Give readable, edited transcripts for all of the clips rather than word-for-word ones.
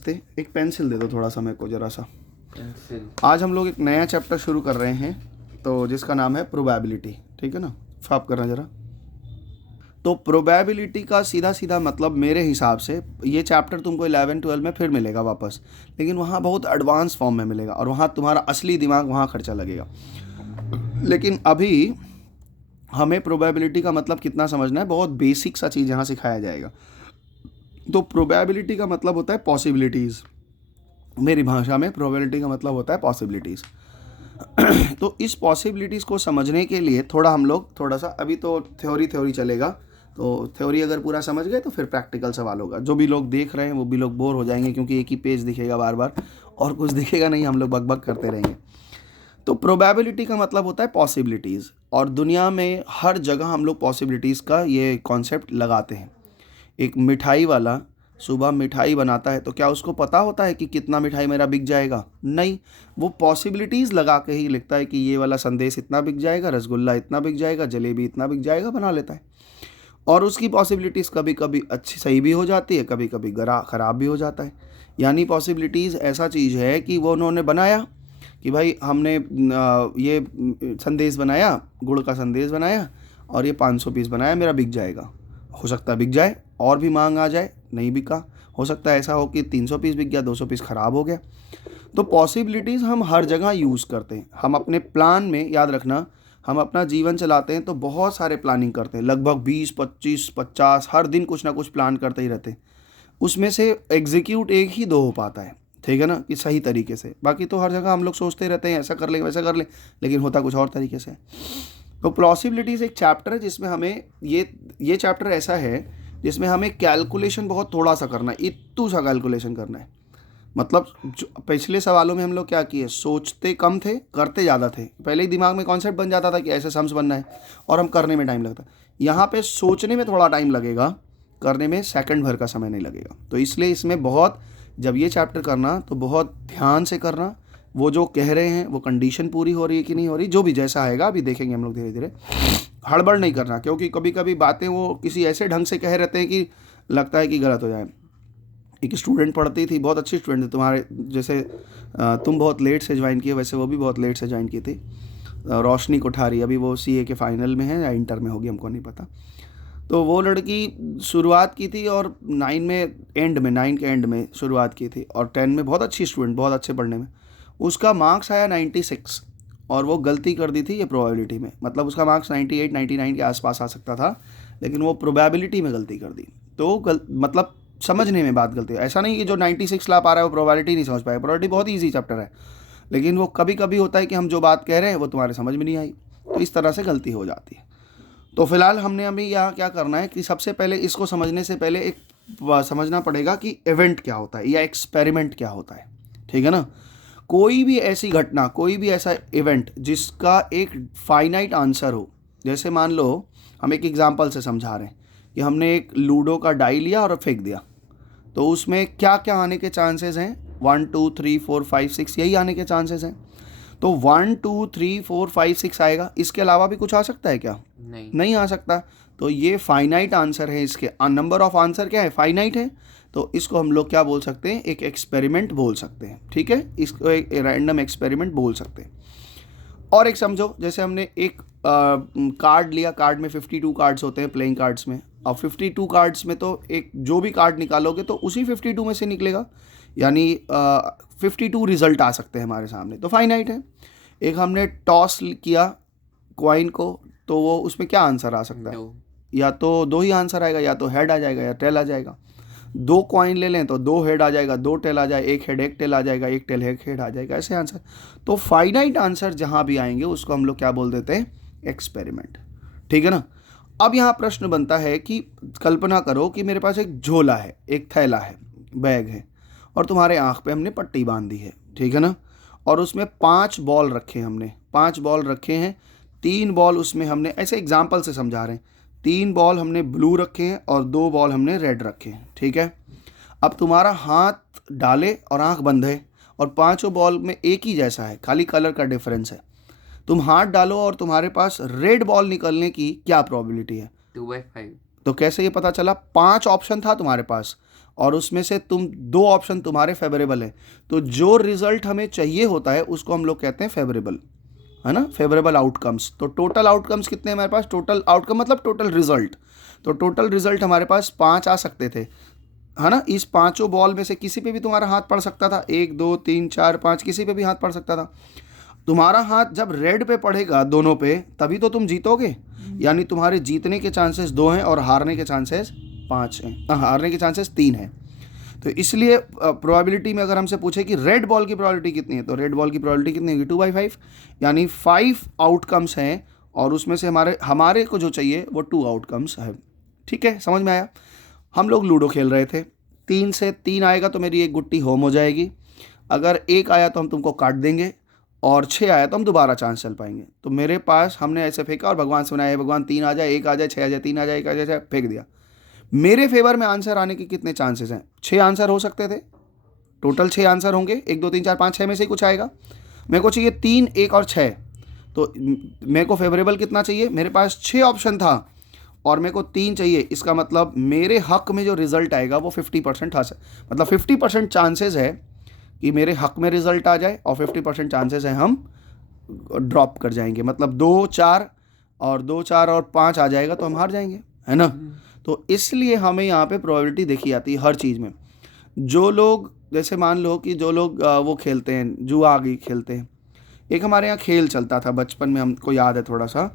नमस्ते। एक पेंसिल दे दो थोड़ा सा मेरे को, ज़रा सा। पेंसिल। आज हम लोग एक नया चैप्टर शुरू कर रहे हैं, तो जिसका नाम है प्रोबेबिलिटी। ठीक है ना, फाप करना ज़रा। तो प्रोबेबिलिटी का सीधा सीधा मतलब मेरे हिसाब से, ये चैप्टर तुमको 11-12 में फिर मिलेगा वापस, लेकिन वहाँ बहुत एडवांस फॉर्म में मिलेगा और वहाँ तुम्हारा असली दिमाग वहाँ खर्चा लगेगा। लेकिन अभी हमें प्रोबेबिलिटी का मतलब कितना समझना है, बहुत बेसिक सा चीज़ यहाँ सिखाया जाएगा। तो प्रोबेबिलिटी का मतलब होता है पॉसिबिलिटीज़। मेरी भाषा में प्रोबेबिलिटी का मतलब होता है पॉसिबिलिटीज़। तो इस पॉसिबिलिटीज़ को समझने के लिए हम लोग थोड़ा सा, अभी तो थ्योरी चलेगा, तो थ्योरी अगर पूरा समझ गए तो फिर प्रैक्टिकल सवाल होगा। जो भी लोग देख रहे हैं वो भी लोग बोर हो जाएंगे, क्योंकि एक ही पेज दिखेगा बार बार और कुछ दिखेगा नहीं, हम लोग बक करते रहेंगे। तो प्रोबेबिलिटी का मतलब होता है पॉसिबिलिटीज़, और दुनिया में हर जगह हम लोग पॉसिबिलिटीज़ का ये कॉन्सेप्ट लगाते हैं। एक मिठाई वाला सुबह मिठाई बनाता है, तो क्या उसको पता होता है कि कितना मिठाई मेरा बिक जाएगा? नहीं, वो पॉसिबिलिटीज़ लगा के ही लिखता है कि ये वाला संदेश इतना बिक जाएगा, रसगुल्ला इतना बिक जाएगा, जलेबी इतना बिक जाएगा, बना लेता है। और उसकी पॉसिबिलिटीज़ कभी कभी अच्छी सही भी हो जाती है, कभी कभी ख़राब भी हो जाता है। यानी पॉसिबिलिटीज़ ऐसा चीज़ है कि वो उन्होंने बनाया कि भाई हमने ये संदेश बनाया, गुड़ का संदेश बनाया और ये 500 पीस बनाया, मेरा बिक जाएगा। हो सकता है बिक जाए और भी मांग आ जाए, नहीं बिका। हो सकता है ऐसा हो कि 300 पीस बिक गया, 200 पीस ख़राब हो गया। तो पॉसिबिलिटीज़ हम हर जगह यूज़ करते हैं। हम अपने प्लान में, याद रखना, हम अपना जीवन चलाते हैं तो बहुत सारे प्लानिंग करते हैं, लगभग 20, 25, 50 हर दिन कुछ ना कुछ प्लान करते ही रहते हैं। उसमें से एग्जीक्यूट एक ही दो हो पाता है, ठीक है ना, कि सही तरीके से। बाकी तो हर जगह हम लोग सोचते रहते हैं ऐसा कर लें वैसा कर लें, लेकिन होता कुछ और तरीके से। तो पॉसिबिलिटीज़ एक चैप्टर है जिसमें हमें ये चैप्टर ऐसा है जिसमें हमें कैलकुलेशन बहुत थोड़ा सा करना है, इतू सा कैलकुलेशन करना है। मतलब पिछले सवालों में हम लोग क्या किए, सोचते कम थे करते ज़्यादा थे। पहले ही दिमाग में कॉन्सेप्ट बन जाता था कि ऐसे सम्स बनना है और हम करने में टाइम लगता। यहाँ पे सोचने में थोड़ा टाइम लगेगा, करने में सेकंड भर का समय नहीं लगेगा। तो इसलिए इसमें बहुत, जब ये चैप्टर करना तो बहुत ध्यान से करना। वो जो कह रहे हैं वो कंडीशन पूरी हो रही है कि नहीं हो रही, जो भी जैसा आएगा अभी देखेंगे हम लोग धीरे धीरे। हड़बड़ नहीं करना, क्योंकि कभी कभी बातें वो किसी ऐसे ढंग से कह रहते हैं कि लगता है कि गलत हो जाए। एक स्टूडेंट पढ़ती थी, बहुत अच्छी स्टूडेंट थी तुम्हारे जैसे, तुम बहुत लेट से ज्वाइन किए, वैसे वो भी बहुत लेट से ज्वाइन की थी, रोशनी कोठारी। अभी वो सीए के फाइनल में है या इंटर में होगी, हमको नहीं पता। तो वो लड़की शुरुआत की थी और 9 के एंड में शुरुआत की थी, और 10 में बहुत अच्छी स्टूडेंट, बहुत अच्छे पढ़ने में। उसका मार्क्स आया 96 और वो गलती कर दी थी ये प्रोबेबिलिटी में। मतलब उसका मार्क्स 98-99 के आसपास आ सकता था, लेकिन वो प्रोबेबिलिटी में गलती कर दी। तो मतलब समझने में बात गलती है। ऐसा नहीं कि जो 96 ला पा रहा है वो प्रोबेबिलिटी नहीं समझ पाएगा। प्रोबेबिलिटी बहुत ईजी चैप्टर है, लेकिन वो कभी कभी होता है कि हम जो बात कह रहे हैं वो तुम्हारे समझ में नहीं आई, तो इस तरह से गलती हो जाती है। तो फिलहाल हमने अभी यहाँ क्या करना है कि सबसे पहले इसको समझने से पहले एक समझना पड़ेगा कि इवेंट क्या होता है या एक्सपेरिमेंट क्या होता है, ठीक है ना। कोई भी ऐसी घटना, कोई भी ऐसा इवेंट जिसका एक फाइनाइट आंसर हो, जैसे मान लो हम एक एग्जांपल से समझा रहे हैं कि हमने एक लूडो का डाई लिया और फेंक दिया, तो उसमें क्या क्या आने के चांसेस हैं? 1 2 3 4 5 6 यही आने के चांसेस हैं। तो 1 2 3 4 5 6 आएगा, इसके अलावा भी कुछ आ सकता है क्या? नहीं आ सकता। तो ये फाइनाइट आंसर है, इसके नंबर ऑफ आंसर क्या है? फाइनाइट है। तो इसको हम लोग क्या बोल सकते हैं? एक एक्सपेरिमेंट बोल सकते हैं, ठीक है। इसको एक रैंडम एक्सपेरिमेंट बोल सकते हैं। और एक समझो, जैसे हमने एक कार्ड लिया, कार्ड में 52 कार्ड्स होते हैं प्लेइंग कार्ड्स में, और 52 कार्ड्स में तो एक जो भी कार्ड निकालोगे तो उसी 52 में से निकलेगा, यानी 52 रिजल्ट आ सकते हैं हमारे सामने, तो फाइनाइट है। एक हमने टॉस किया कॉइन को, तो वो उसमें क्या आंसर आ सकता है? या तो 2 ही आंसर आएगा, या तो हेड आ जाएगा या टेल आ जाएगा। 2 कॉइन ले लें तो 2 हेड आ जाएगा, 2 टेल आ जाए, 1 हेड 1 टेल आ जाएगा, 1 टेल 1 हेड आ जाएगा, ऐसे आंसर। तो फाइनाइट आंसर जहाँ भी आएंगे उसको हम लोग क्या बोल देते हैं? एक्सपेरिमेंट, ठीक है ना। अब यहाँ प्रश्न बनता है कि कल्पना करो कि मेरे पास एक झोला है, एक थैला है, बैग है, और तुम्हारे आँख पे हमने पट्टी बांध दी है, ठीक है ना। और उसमें 5 बॉल रखे हैं, हमने 5 बॉल रखे हैं। 3 बॉल उसमें हमने, ऐसे एग्जाम्पल से समझा रहे हैं, 3 बॉल हमने ब्लू रखे हैं और 2 बॉल हमने रेड रखे हैं, ठीक है। अब तुम्हारा हाथ डाले और आँख बंद है, और 5 बॉल में एक ही जैसा है, खाली कलर का डिफरेंस है। तुम हाथ डालो और तुम्हारे पास रेड बॉल निकलने की क्या प्रोबेबिलिटी है? 2/5। तो कैसे ये पता चला? 5 ऑप्शन था तुम्हारे पास और उसमें से तुम 2 ऑप्शन तुम्हारे फेवरेबल है, तो जो रिजल्ट हमें चाहिए होता है उसको हम लोग कहते हैं फेवरेबल, है ना, फेवरेबल आउटकम्स। तो टोटल आउटकम्स कितने हमारे पास, टोटल आउटकम मतलब टोटल रिजल्ट, तो टोटल रिजल्ट हमारे पास 5 आ सकते थे, है ना। इस 5 बॉल में से किसी पे भी तुम्हारा हाथ पड़ सकता था, 1 2 3 4 5, किसी पे भी हाथ पड़ सकता था। तुम्हारा हाथ जब रेड पे पड़ेगा दोनों पे, तभी तो तुम जीतोगे, यानी तुम्हारे जीतने के चांसेस 2 हैं और हारने के चांसेस 5 हैं, हारने के चांसेस 3 हैं। तो इसलिए प्रोबेबिलिटी में अगर हमसे पूछे कि रेड बॉल की प्रोबेबिलिटी कितनी है, तो रेड बॉल की प्रोबेबिलिटी कितनी होगी, 2/5, यानी 5 आउटकम्स हैं और उसमें से हमारे को जो चाहिए वो 2 आउटकम्स है। ठीक है, समझ में आया। हम लोग लूडो खेल रहे थे, 3 से 3 आएगा तो मेरी एक गुट्टी होम हो जाएगी, अगर 1 आया तो हम तुमको काट देंगे, और 6 आया तो हम दोबारा चांस चल पाएंगे। तो मेरे पास हमने ऐसे फेंका और भगवान से बनाया, भगवान 3 आ जाए, 1 आ जाए, 6 आ जाए, 3 आ जाए, 1 आ जाए, फेंक दिया। मेरे फेवर में आंसर आने के कितने चांसेस हैं, 6 आंसर हो सकते थे, टोटल 6 आंसर होंगे, 1 2 3 4 5 6 में से ही कुछ आएगा। मेरे को चाहिए 3 1 और 6, तो मेरे को फेवरेबल कितना चाहिए, मेरे पास 6 ऑप्शन था और मेरे को 3 चाहिए, इसका मतलब मेरे हक में जो रिजल्ट आएगा वो 50% था, मतलब 50% चांसेस है कि मेरे हक में रिजल्ट आ जाए और 50% चांसेस है हम ड्रॉप कर जाएंगे, मतलब 2 4 और 5 आ जाएगा तो हम हार जाएंगे, है ना। तो इसलिए हमें यहाँ पे प्रोबेबिलिटी देखी जाती है हर चीज़ में। जो लोग, जैसे मान लो कि जो लोग वो खेलते हैं, जुआ आगे खेलते हैं, एक हमारे यहाँ खेल चलता था बचपन में, हमको याद है थोड़ा सा,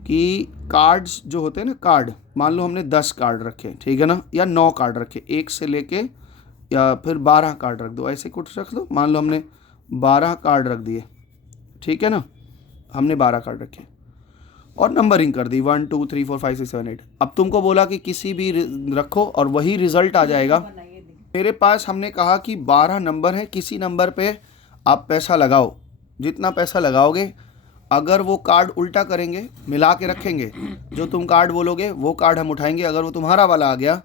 कि कार्ड्स जो होते हैं ना, कार्ड, मान लो हमने 10 कार्ड रखे, ठीक है ना, या 9 कार्ड रखे, 1 से लेके या फिर 12 कार्ड रख दो, ऐसे कुछ रख दो, मान लो हमने 12 कार्ड रख दिए, ठीक है ना, हमने 12 कार्ड रखे और नंबरिंग कर दी 1 2 3 4 5 6 7 8। अब तुमको बोला कि किसी भी रखो और वही रिजल्ट आ जाएगा। मेरे पास हमने कहा कि 12 नंबर है, किसी नंबर पे आप पैसा लगाओ, जितना पैसा लगाओगे, अगर वो कार्ड उल्टा करेंगे, मिला के रखेंगे, जो तुम कार्ड बोलोगे वो कार्ड हम उठाएंगे, अगर वो तुम्हारा वाला आ गया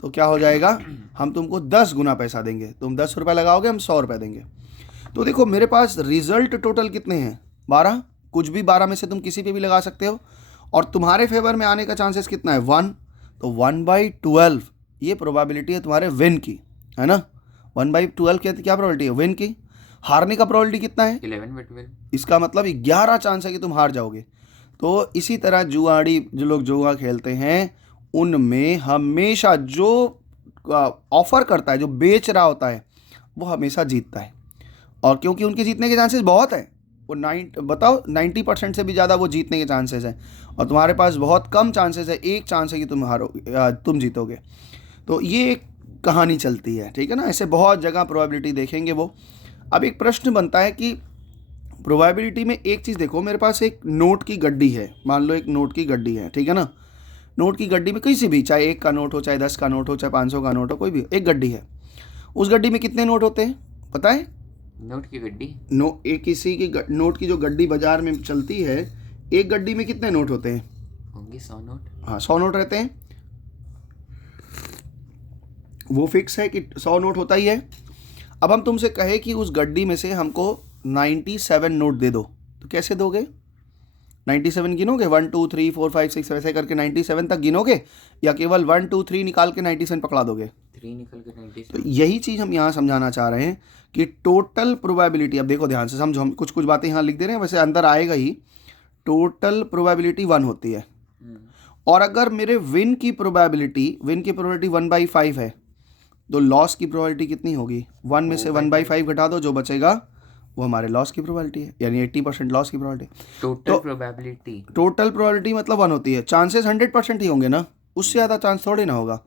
तो क्या हो जाएगा, हम तुमको 10 गुना पैसा देंगे, तुम 10 रुपये लगाओगे, हम 100 रुपये देंगे। तो देखो मेरे पास रिजल्ट टोटल कितने हैं, 12, कुछ भी 12 में से तुम किसी पे भी लगा सकते हो, और तुम्हारे फेवर में आने का चांसेस कितना है, 1, तो 1/12 ये प्रोबेबिलिटी है तुम्हारे विन की, है ना। 1/12 क्या प्रोबेबिलिटी है, विन की। हारने का प्रोबेबिलिटी कितना है, 11/12, इसका मतलब 11 चांस है कि तुम हार जाओगे। तो इसी तरह जुआड़ी, जो लोग जुआ खेलते हैं, उनमें हमेशा जो ऑफर करता है, जो बेच रहा होता है, वो हमेशा जीतता है, और क्योंकि उनके जीतने के चांसेस बहुत हैं, वो 90% से भी ज़्यादा वो जीतने के चांसेस हैं, और तुम्हारे पास बहुत कम चांसेस है, 1 चांस है कि तुम जीतोगे। तो ये एक कहानी चलती है, ठीक है ना, ऐसे बहुत जगह प्रोबेबिलिटी देखेंगे वो। अब एक प्रश्न बनता है कि प्रोबेबिलिटी में एक चीज़ देखो, मेरे पास एक नोट की गड्डी है, मान लो एक नोट की गड्डी है, ठीक है ना, नोट की गड्डी में किसी भी, चाहे 1 का नोट हो, चाहे 10 का नोट हो, चाहे 500 का नोट हो, कोई भी एक गड्डी है, उस गड्डी में कितने नोट होते हैं पता है, नोट की गड्डी, एक किसी की नोट की जो गड्डी बाजार में चलती है, एक गड्डी में कितने नोट होते हैं, होंगे 100 नोट। हाँ 100 नोट रहते हैं, वो फिक्स है कि 100 नोट होता ही है। अब हम तुमसे कहे कि उस गड्डी में से हमको 97 नोट दे दो, तो कैसे दोगे, 97 गिनोगे, 1 2 3 4 5 6 ऐसे करके 97 तक गिनोगे, या केवल 1 2 3 निकाल के 97 पकड़ा दोगे, 3 निकल के 97। तो यही चीज़ हम यहाँ समझाना चाह रहे हैं कि टोटल प्रोबेबिलिटी, अब देखो ध्यान से समझो, हम कुछ कुछ बातें यहाँ लिख दे रहे हैं, वैसे अंदर आएगा ही, टोटल प्रोबेबिलिटी 1 होती है, और अगर मेरे विन की प्रोबेबिलिटी 1/5 है, तो लॉस की प्रोबेबिलिटी कितनी होगी, 1 में से 1/5 घटा दो, जो बचेगा वो हमारे लॉस की प्रोबेबिलिटी है, यानी 80% लॉस की प्रोबेबिलिटी। टोटल प्रोबेबिलिटी मतलब 1 होती है, चांसेस 100% ही होंगे ना, उससे ज़्यादा चांस थोड़ी ना होगा।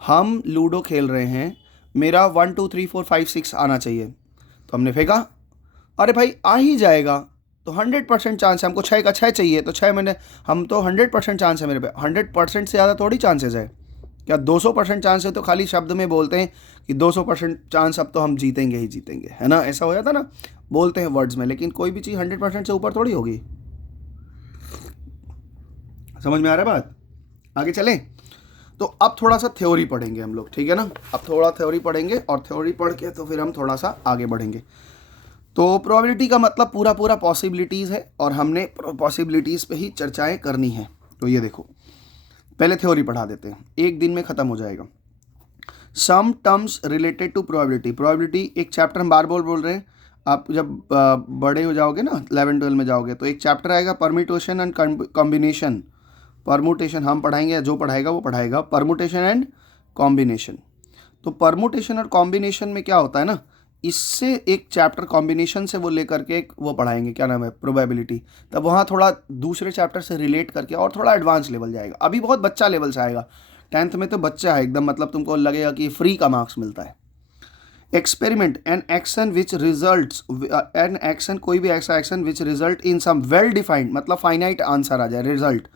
हम लूडो खेल रहे हैं, मेरा 1 2 3 4 5 6 आना चाहिए, तो हमने फेंका, अरे भाई आ ही जाएगा, तो 100% चांस है, हमको 6 का 6 चाहिए, तो 6 मैंने, हम तो 100% चांस है मेरे पे, 100% से ज़्यादा थोड़ी चांसेस है, क्या 200% चांस है, तो खाली शब्द में बोलते हैं कि 200% चांस, अब तो हम जीतेंगे ही जीतेंगे, है ना, ऐसा हो जाता ना, बोलते हैं वर्ड्स में, लेकिन कोई भी चीज़ 100% से ऊपर थोड़ी होगी। समझ में आ रहा है बात, आगे चलें। तो अब थोड़ा सा थ्योरी पढ़ेंगे हम लोग, ठीक है ना, अब थोड़ा थ्योरी पढ़ेंगे, और थ्योरी पढ़ के तो फिर हम थोड़ा सा आगे बढ़ेंगे। तो प्रोबेबिलिटी का मतलब पूरा पॉसिबिलिटीज़ है, और हमने पॉसिबिलिटीज़ पे ही चर्चाएं करनी है। तो ये देखो, पहले थ्योरी पढ़ा देते हैं, एक दिन में ख़त्म हो जाएगा। Some terms related to probability. Probability एक चैप्टर हम बार बोल रहे हैं। आप जब बड़े हो जाओगे ना 11-12 में जाओगे तो एक चैप्टर आएगा परम्यूटेशन एंड कॉम्बिनेशन। परम्यूटेशन हम पढ़ाएंगे, जो पढ़ाएगा वो पढ़ाएगा परम्यूटेशन एंड कॉम्बिनेशन। तो परम्यूटेशन और कॉम्बिनेशन में क्या होता है ना, इससे एक चैप्टर कॉम्बिनेशन से वो लेकर के एक वो पढ़ाएंगे, क्या नाम है, प्रोबेबिलिटी। तब वहाँ थोड़ा दूसरे चैप्टर से रिलेट करके और थोड़ा एडवांस लेवल जाएगा। अभी बहुत बच्चा लेवल से आएगा। 10th में तो बच्चा है एकदम, मतलब तुमको लगेगा कि फ्री का मार्क्स मिलता है। Experiment an action which results, an action कोई भी ऐसा action which result in some well defined, मतलब फाइनाइट आंसर आ जाए, result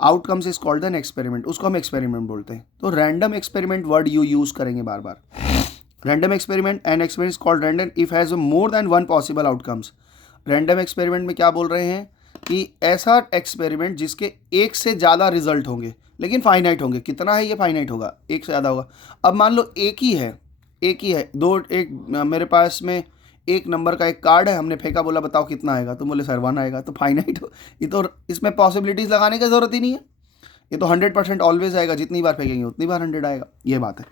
outcomes is called an experiment, उसको हम एक्सपेरिमेंट बोलते हैं। तो रैंडम एक्सपेरिमेंट वर्ड यूज करेंगे बार बार। Random experiment an experiment is called random if has more than one possible outcomes. Random experiment में क्या बोल रहे हैं कि ऐसा एक्सपेरिमेंट जिसके एक से ज़्यादा रिजल्ट होंगे लेकिन फाइनाइट होंगे। कितना है ये, फाइनाइट होगा, एक से ज़्यादा होगा। अब मान लो एक ही है दो, एक मेरे पास में एक नंबर का एक कार्ड है, हमने फेंका, बोला बताओ कितना आएगा, तो बोले सर 1 आएगा, तो फाइनाइट हो। ये तो इसमें पॉसिबिलिटीज़ लगाने की ज़रूरत ही नहीं है, ये तो 100% ऑलवेज आएगा, जितनी बार फेंकेंगे उतनी बार 100 आएगा, ये बात है।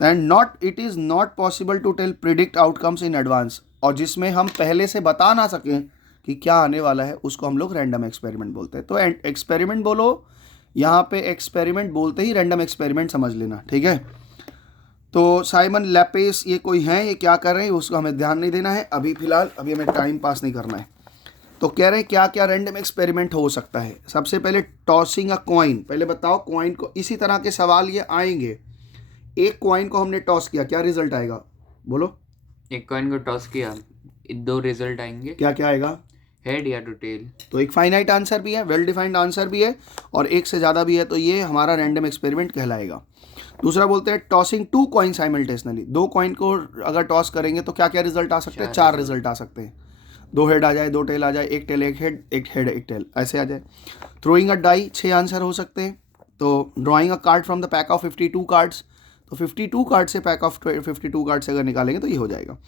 And it is not possible to tell predict outcomes in advance, और जिसमें हम पहले से बता ना सकें कि क्या आने वाला है, उसको हम लोग रैंडम एक्सपेरिमेंट बोलते हैं। तो एक्सपेरिमेंट बोलो, यहाँ पे एक्सपेरिमेंट बोलते ही रैंडम एक्सपेरिमेंट समझ लेना, ठीक है। तो साइमन लैपेस ये कोई हैं, ये क्या कर रहे हैं, उसको हमें ध्यान नहीं देना है अभी फ़िलहाल, अभी हमें टाइम पास नहीं करना है। तो कह रहे हैं क्या क्या रैंडम एक्सपेरिमेंट हो सकता है। सबसे पहले टॉसिंग अ कॉइन। पहले बताओ कॉइन को, इसी तरह के सवाल ये आएंगे। एक कॉइन को हमने टॉस किया, क्या रिजल्ट आएगा, बोलो। एक कॉइन को टॉस किया, 2 रिजल्ट आएंगे, क्या क्या आएगा, हेड या टू टेल। तो एक फाइनाइट आंसर भी है, वेल डिफाइंड आंसर भी है, और एक से ज़्यादा भी है, तो ये हमारा रैंडम एक्सपेरिमेंट कहलाएगा। दूसरा बोलते हैं टॉसिंग 2 कॉइन साइमल्टेनियसली। 2 कॉइन को अगर टॉस करेंगे तो क्या क्या रिजल्ट आ सकते हैं, 4 रिजल्ट आ सकते हैं। 2 हेड आ जाए, 2 टेल आ जाए, 1 टेल 1 हेड, 1 हेड 1 टेल, ऐसे आ जाए। थ्रोइंग अ डाई, 6 आंसर हो सकते हैं। तो drawing a card from the pack of 52 cards, तो 52 कार्ड से पैक ऑफ 52 कार्ड से अगर निकालेंगे तो ये हो जाएगा।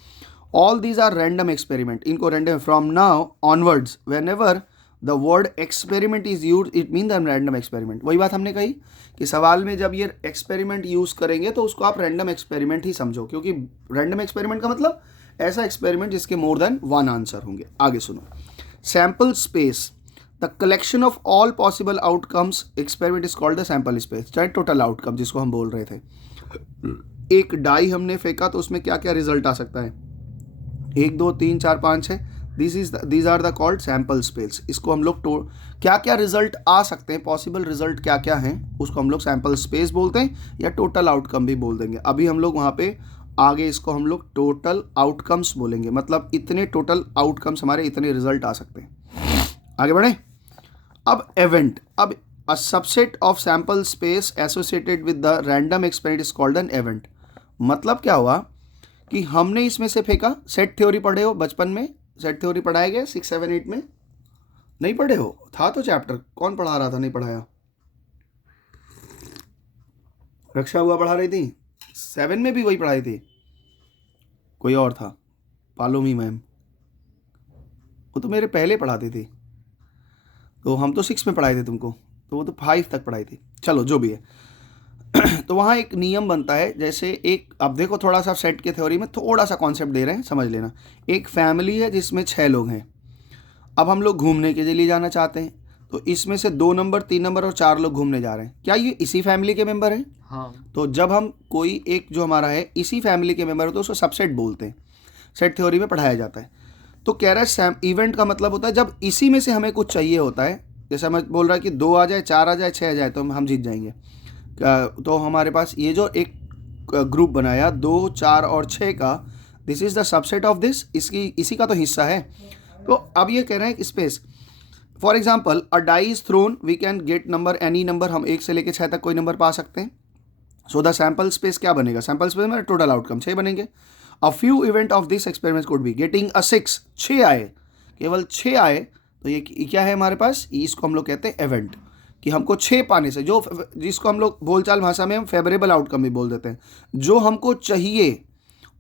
All these are random experiment. इनको random, from now onwards whenever the word experiment is use it mean the random experiment. वही बात हमने कही कि सवाल में जब ये एक्सपेरिमेंट यूज़ करेंगे तो उसको आप रैंडम एक्सपेरिमेंट ही समझो, क्योंकि रैंडम एक्सपेरिमेंट का मतलब ऐसा एक्सपेरिमेंट जिसके मोर देन 1 आंसर होंगे। आगे सुनो, sample space, the collection of all possible outcomes experiment is called the sample space, चाहे टोटल आउटकम जिसको हम बोल रहे थे। एक डाई हमने फेंका तो उसमें क्या क्या रिजल्ट आ सकता है, 1 2 3 4 5 6, these are the called sample space. इसको हम लोग क्या क्या रिजल्ट आ सकते हैं, पॉसिबल रिजल्ट क्या क्या हैं, उसको हम लोग सैम्पल स्पेस बोलते हैं, या टोटल आउटकम भी बोल देंगे। अभी हम लोग वहाँ पे आगे इसको हम लोग टोटल आउटकम्स बोलेंगे, मतलब इतने टोटल आउटकम्स हमारे, इतने रिजल्ट आ सकते हैं। आगे बढ़े। अब इवेंट, अब a subset of sample space associated with the random experiment is called an event. मतलब क्या हुआ कि हमने इसमें से फेंका, सेट थ्योरी पढ़े हो बचपन में, सेट थ्योरी पढ़ाए गए 6 7 8 में, नहीं पढ़े हो, था तो चैप्टर, कौन पढ़ा रहा था, नहीं पढ़ाया, रक्षा हुआ पढ़ा रही थी, 7 में भी वही पढ़ाई थी, कोई और था, पालोमी मैम, वो तो मेरे पहले पढ़ाती थी, तो हम तो 6 में पढ़ाए थे तुमको, तो वो तो 5 तक पढ़ाई थी। चलो जो भी है तो वहाँ एक नियम बनता है, जैसे एक, अब देखो थोड़ा सा सेट के थ्योरी में थोड़ा सा कॉन्सेप्ट दे रहे हैं, समझ लेना। एक फैमिली है जिसमें 6 लोग हैं, अब हम लोग घूमने के लिए जाना चाहते हैं, तो इसमें से 2 नंबर 3 नंबर और 4 लोग घूमने जा रहे हैं, क्या ये इसी फैमिली के मेंबर हैं? हाँ। तो जब हम कोई एक जो हमारा है इसी फैमिली के मेंबर हो तो उसको सबसेट बोलते हैं, सेट थ्योरी में पढ़ाया जाता है। तो कह रहा है इवेंट का मतलब होता है जब इसी में से हमें कुछ चाहिए होता है, जैसे मैं बोल रहा है कि 2 आ जाए, 4 आ जाए, 6 आ जाए, तो हम जीत जाएंगे। तो हमारे पास ये जो एक ग्रुप बनाया 2 4 और 6 का, this is the subset of this, इसी का तो हिस्सा है। तो अब ये कह रहे हैं space, for example a die is thrown, we can get number any number, हम 1 से लेकर 6 तक कोई नंबर पा सकते हैं। सो द सैम्पल स्पेस क्या बनेगा, सैम्पल स्पेस में टोटल आउटकम 6 बनेंगे। A few event of this experiment could be getting a 6, 6 आए, केवल 6 आए, तो ये क्या है हमारे पास, इसको हम लोग कहते हैं इवेंट, कि हमको 6 पाने से, जो जिसको हम लोग बोलचाल भाषा में हम फेवरेबल आउटकम भी बोल देते हैं, जो हमको चाहिए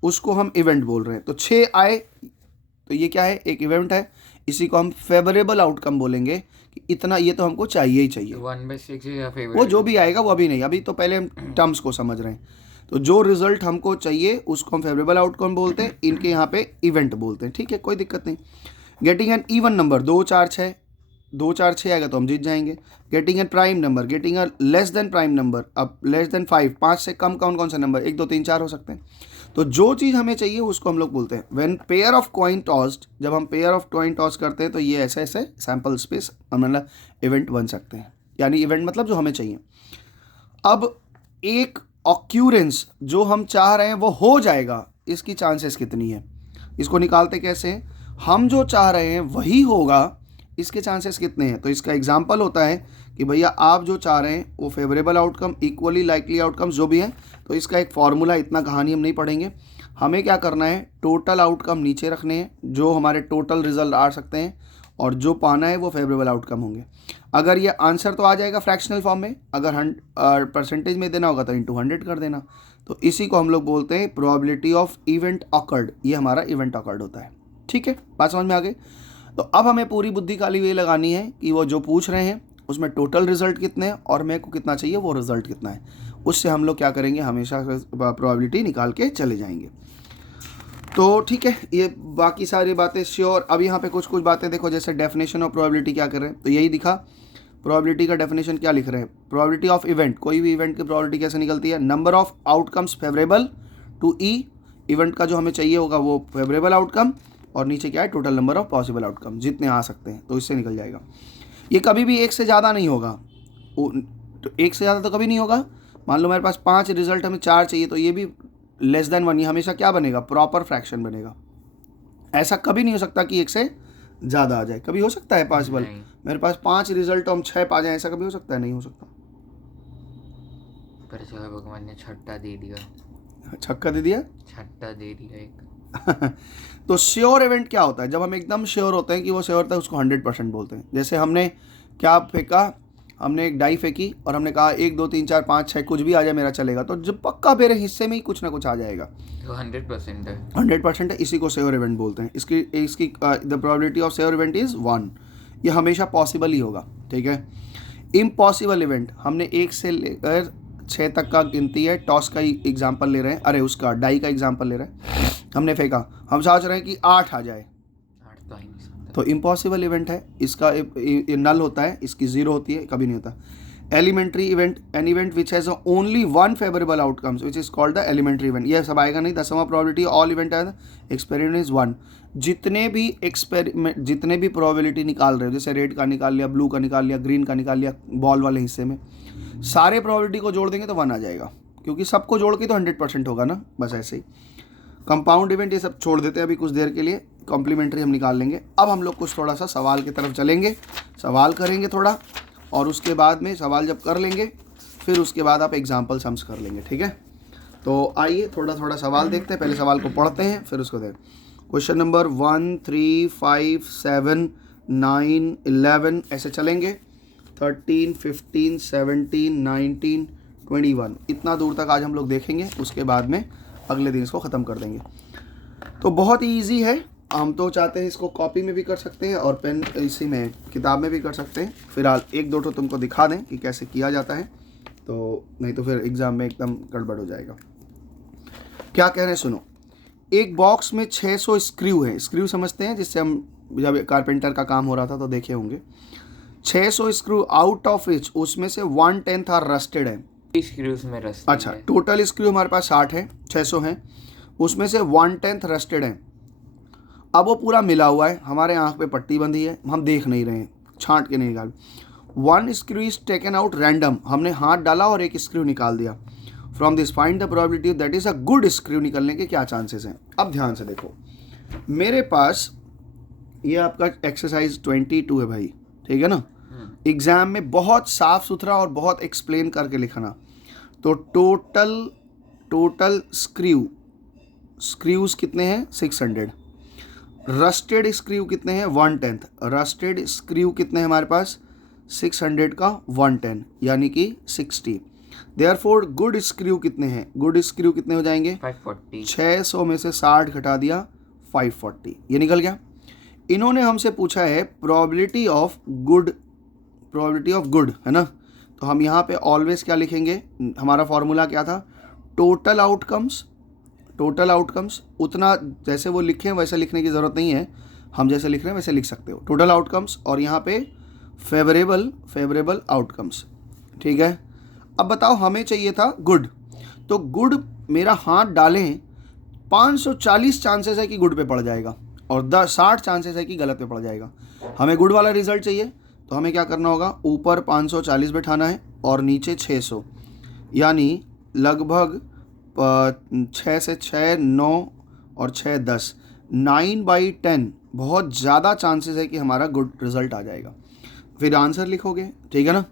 उसको हम इवेंट बोल रहे हैं। तो 6 आए, तो ये क्या है, एक इवेंट है, इसी को हम फेवरेबल आउटकम बोलेंगे कि इतना ये तो हमको चाहिए ही चाहिए। 1/6 या फेवरेट, वो जो भी आएगा वो अभी नहीं, अभी तो पहले हम टर्म्स को समझ रहे हैं। तो जो रिजल्ट हमको चाहिए उसको हम फेवरेबल आउटकम बोलते हैं, इनके यहाँ पे इवेंट बोलते हैं, ठीक है, कोई दिक्कत नहीं। गेटिंग एन इवन नंबर, 2 4 6, 2 4 6 आएगा तो हम जीत जाएंगे। Getting an prime number, getting a less than prime number, अब लेस देन 5, 5 से कम कौन कौन सा नंबर, 1 2 3 4 हो सकते हैं। तो जो चीज़ हमें चाहिए उसको हम लोग बोलते हैं when pair of coin tossed, जब हम पेयर ऑफ कॉइन टॉस करते हैं तो ये ऐसे ऐसे सैम्पल स्पेस मतलब इवेंट बन सकते हैं, यानी इवेंट मतलब जो हमें चाहिए। अब एक ऑक्यूरेंस जो हम चाह रहे हैं वो हो जाएगा, इसकी चांसेस कितनी है, इसको निकालते कैसे हैं, हम जो चाह रहे हैं वही होगा, इसके चांसेस कितने हैं। तो इसका एग्जांपल होता है कि भैया आप जो चाह रहे हैं वो favourable outcome, equally likely outcomes जो भी है, तो इसका एक फॉर्मूला, इतना कहानी हम नहीं पढ़ेंगे। हमें क्या करना है, टोटल आउटकम नीचे रखने हैं जो हमारे टोटल रिजल्ट आ सकते हैं, और जो पाना है वो फेवरेबल आउटकम होंगे। अगर ये आंसर तो आ जाएगा फ्रैक्शनल फॉर्म में, अगर परसेंटेज में देना होगा तो इंटू 100 कर देना। तो इसी को हम लोग बोलते हैं प्रोबेबिलिटी ऑफ इवेंट ऑकर्ड, ये हमारा इवेंट ऑकर्ड होता है, ठीक है, बात समझ में आ गई। तो अब हमें पूरी बुद्धि खाली ये लगानी है कि वो जो पूछ रहे हैं उसमें टोटल रिजल्ट कितने हैं और मेरे को कितना चाहिए वो रिजल्ट कितना है, उससे हम लोग क्या करेंगे, हमेशा प्रोबेबिलिटी निकाल के चले जाएंगे। तो ठीक है, ये बाकी सारी बातें श्योर। अब यहाँ पे कुछ कुछ बातें देखो, जैसे डेफिनेशन ऑफ प्रोबेबिलिटी क्या कर रहे हैं, तो यही दिखा, प्रोबेबिलिटी का डेफिनेशन क्या लिख रहे हैं, प्रोबेबिलिटी ऑफ इवेंट, कोई भी इवेंट की प्रोबेबिलिटी कैसे निकलती है, number of outcomes favourable to E, event का जो हमें चाहिए होगा वो फेवरेबल आउटकम, और नीचे क्या है, total number of possible outcome, जितने आ सकते हैं, तो इससे निकल जाएगा। ये कभी भी एक से ज़्यादा नहीं होगा, तो एक से ज़्यादा तो कभी नहीं होगा। मान लो मेरे पास 5 रिजल्ट, हमें 4 चाहिए, तो ये भी लेस देन 1, ये हमेशा क्या बनेगा, प्रॉपर फ्रैक्शन बनेगा। ऐसा कभी नहीं हो सकता कि एक से ज़्यादा आ जाए, कभी हो सकता है पॉसिबल, मेरे पास 5 रिजल्ट हम 6 पा जाए, ऐसा कभी हो सकता है, नहीं हो सकता। पर चलो भगवान ने छट्टा दे दिया, छक्का दे दिया, छट्टा दे दिया एक। तो श्योर इवेंट क्या होता है, जब हम एकदम श्योर होते हैं कि वो श्योर होता है उसको 100% बोलते हैं। जैसे हमने क्या फेंका, हमने एक डाई फेंकी और हमने कहा 1 2 3 4 5 6 कुछ भी आ जाए मेरा चलेगा, तो जब पक्का मेरे हिस्से में ही कुछ ना कुछ आ जाएगा, तो 100% है, 100% है, इसी को श्योर इवेंट बोलते हैं। इसकी the probability of sure event is 1, ये हमेशा पॉसिबल ही होगा, ठीक है। इम्पॉसिबल इवेंट, हमने 1 से लेकर 6 तक का गिनती है, टॉस का ही एग्जाम्पल ले रहे हैं, अरे उसका डाई का एग्जाम्पल ले रहे हैं, हमने फेंका, हम सोच रहे हैं कि 8 आ जाए, 8 तो आ ही नहीं सकता, तो इम्पॉसिबल इवेंट है, इसका नल होता है, इसकी 0 होती है, कभी नहीं होता। Elementary event, an event which has only 1 favourable outcomes which is called the elementary event, ये सब आएगा नहीं। 10वां प्रोबेबिलिटी ऑल इवेंट है एक्सपेरिमेंट इज 1, जितने भी प्रोबेबिलिटी निकाल रहे हो, जैसे रेड का निकाल लिया, ब्लू का निकाल लिया, ग्रीन का निकाल लिया, बॉल वाले हिस्से में सारे प्रोबेबिलिटी को जोड़ देंगे तो 1 आ जाएगा, क्योंकि सबको जोड़ के तो 100% होगा ना, बस ऐसे ही। कंपाउंड इवेंट ये सब छोड़ देते हैं अभी कुछ देर के लिए, कॉम्प्लीमेंट्री हम निकाल लेंगे। अब हम लोग कुछ थोड़ा सा सवाल की तरफ चलेंगे, सवाल करेंगे थोड़ा, और उसके बाद में सवाल जब कर लेंगे फिर उसके बाद आप एग्जाम्पल सम्स कर लेंगे, ठीक है। तो आइए थोड़ा थोड़ा सवाल देखते हैं, पहले सवाल को पढ़ते हैं फिर उसको देखें। क्वेश्चन नंबर 1 3 5 7 9 11 ऐसे चलेंगे, 13 15 17 19 21, इतना दूर तक आज हम लोग देखेंगे, उसके बाद में अगले दिन इसको ख़त्म कर देंगे। तो बहुत ही ईजी है, हम तो चाहते हैं इसको कॉपी में भी कर सकते हैं और पेन इसी में किताब में भी कर सकते हैं। फिलहाल 1 2 तो तुमको दिखा दें कि कैसे किया जाता है, तो नहीं तो फिर एग्ज़ाम में एकदम गड़बड़ हो जाएगा। क्या कह रहे हैं सुनो, एक बॉक्स में 600 स्क्रू है, स्क्रू समझते हैं, जिससे हम जब कारपेंटर का काम हो रहा था तो देखे होंगे। 600 स्क्रू, आउट ऑफ विच उसमें से 1/10 आर रस्टेड है। स्क्रूज में रस्ट अच्छा, टोटल स्क्रू हमारे पास 60 है, 600 हैं, उसमें से 1/10 रस्टेड है। अब वो पूरा मिला हुआ है, हमारे आँख पे पट्टी बंधी है, हम देख नहीं रहे हैं, छांट के नहीं निकाल। 1 screw is taken out random, हमने हाथ डाला और एक स्क्रू निकाल दिया। From this find the probability that is a good screw, निकलने के क्या चांसेस हैं। अब ध्यान से देखो, मेरे पास ये आपका एक्सरसाइज 22 है भाई, ठीक है ना। एग्ज़ाम में बहुत साफ सुथरा और बहुत एक्सप्लेन करके लिखना। तो टोटल स्क्रूज कितने हैं, 600। रस्टेड स्क्रू कितने हैं, 1/10। रस्टेड स्क्रू कितने हैं हमारे पास, 600 का 1/10 यानी कि 60। देयरफॉर गुड स्क्रू कितने हैं, गुड स्क्रू कितने हो जाएंगे, 540। 600 में से 60 घटा दिया, 540, ये निकल गया। इन्होंने हमसे पूछा है प्रोबेबिलिटी ऑफ गुड है ना। तो हम यहाँ पे ऑलवेज क्या लिखेंगे, हमारा फॉर्मूला क्या था, टोटल आउटकम्स उतना जैसे वो लिखे हैं वैसे लिखने की ज़रूरत नहीं है, हम जैसे लिख रहे हैं वैसे लिख सकते हो, टोटल आउटकम्स, और यहाँ पे फेवरेबल आउटकम्स, ठीक है। अब बताओ हमें चाहिए था गुड, तो गुड मेरा हाथ डालें 540 चांसेस है कि गुड पे पड़ जाएगा और 60 चांसेस है कि गलत पे पड़ जाएगा। हमें गुड वाला रिजल्ट चाहिए तो हमें क्या करना होगा, ऊपर 540 बैठाना है और नीचे 600, यानी लगभग 6 से 6 9 और 6 10, 9/10 बहुत ज़्यादा चांसेस है कि हमारा गुड रिजल्ट आ जाएगा। फिर आंसर लिखोगे, ठीक है ना,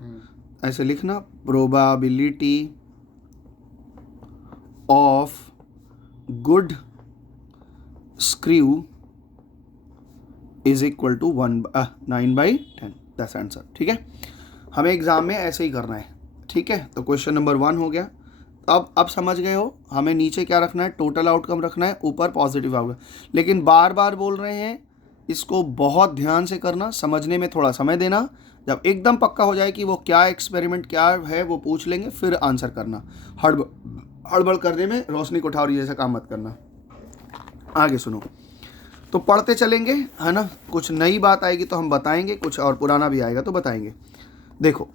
ऐसे लिखना, probability of good screw is equal to 9/10, that's answer, ठीक है। हमें एग्ज़ाम में ऐसे ही करना है, ठीक है। तो क्वेश्चन नंबर 1 हो गया। अब समझ गए हो, हमें नीचे क्या रखना है, टोटल आउटकम रखना है, ऊपर पॉजिटिव आउटकम, लेकिन बार बार बोल रहे हैं इसको बहुत ध्यान से करना, समझने में थोड़ा समय देना। जब एकदम पक्का हो जाए कि वो क्या एक्सपेरिमेंट क्या है वो पूछ लेंगे, फिर आंसर करना। हड़बड़ करने में रोशनी कोठारी जैसा काम मत करना। आगे सुनो, तो पढ़ते चलेंगे, है ना, कुछ नई बात आएगी तो हम बताएंगे, कुछ और पुराना भी आएगा तो बताएंगे। देखो,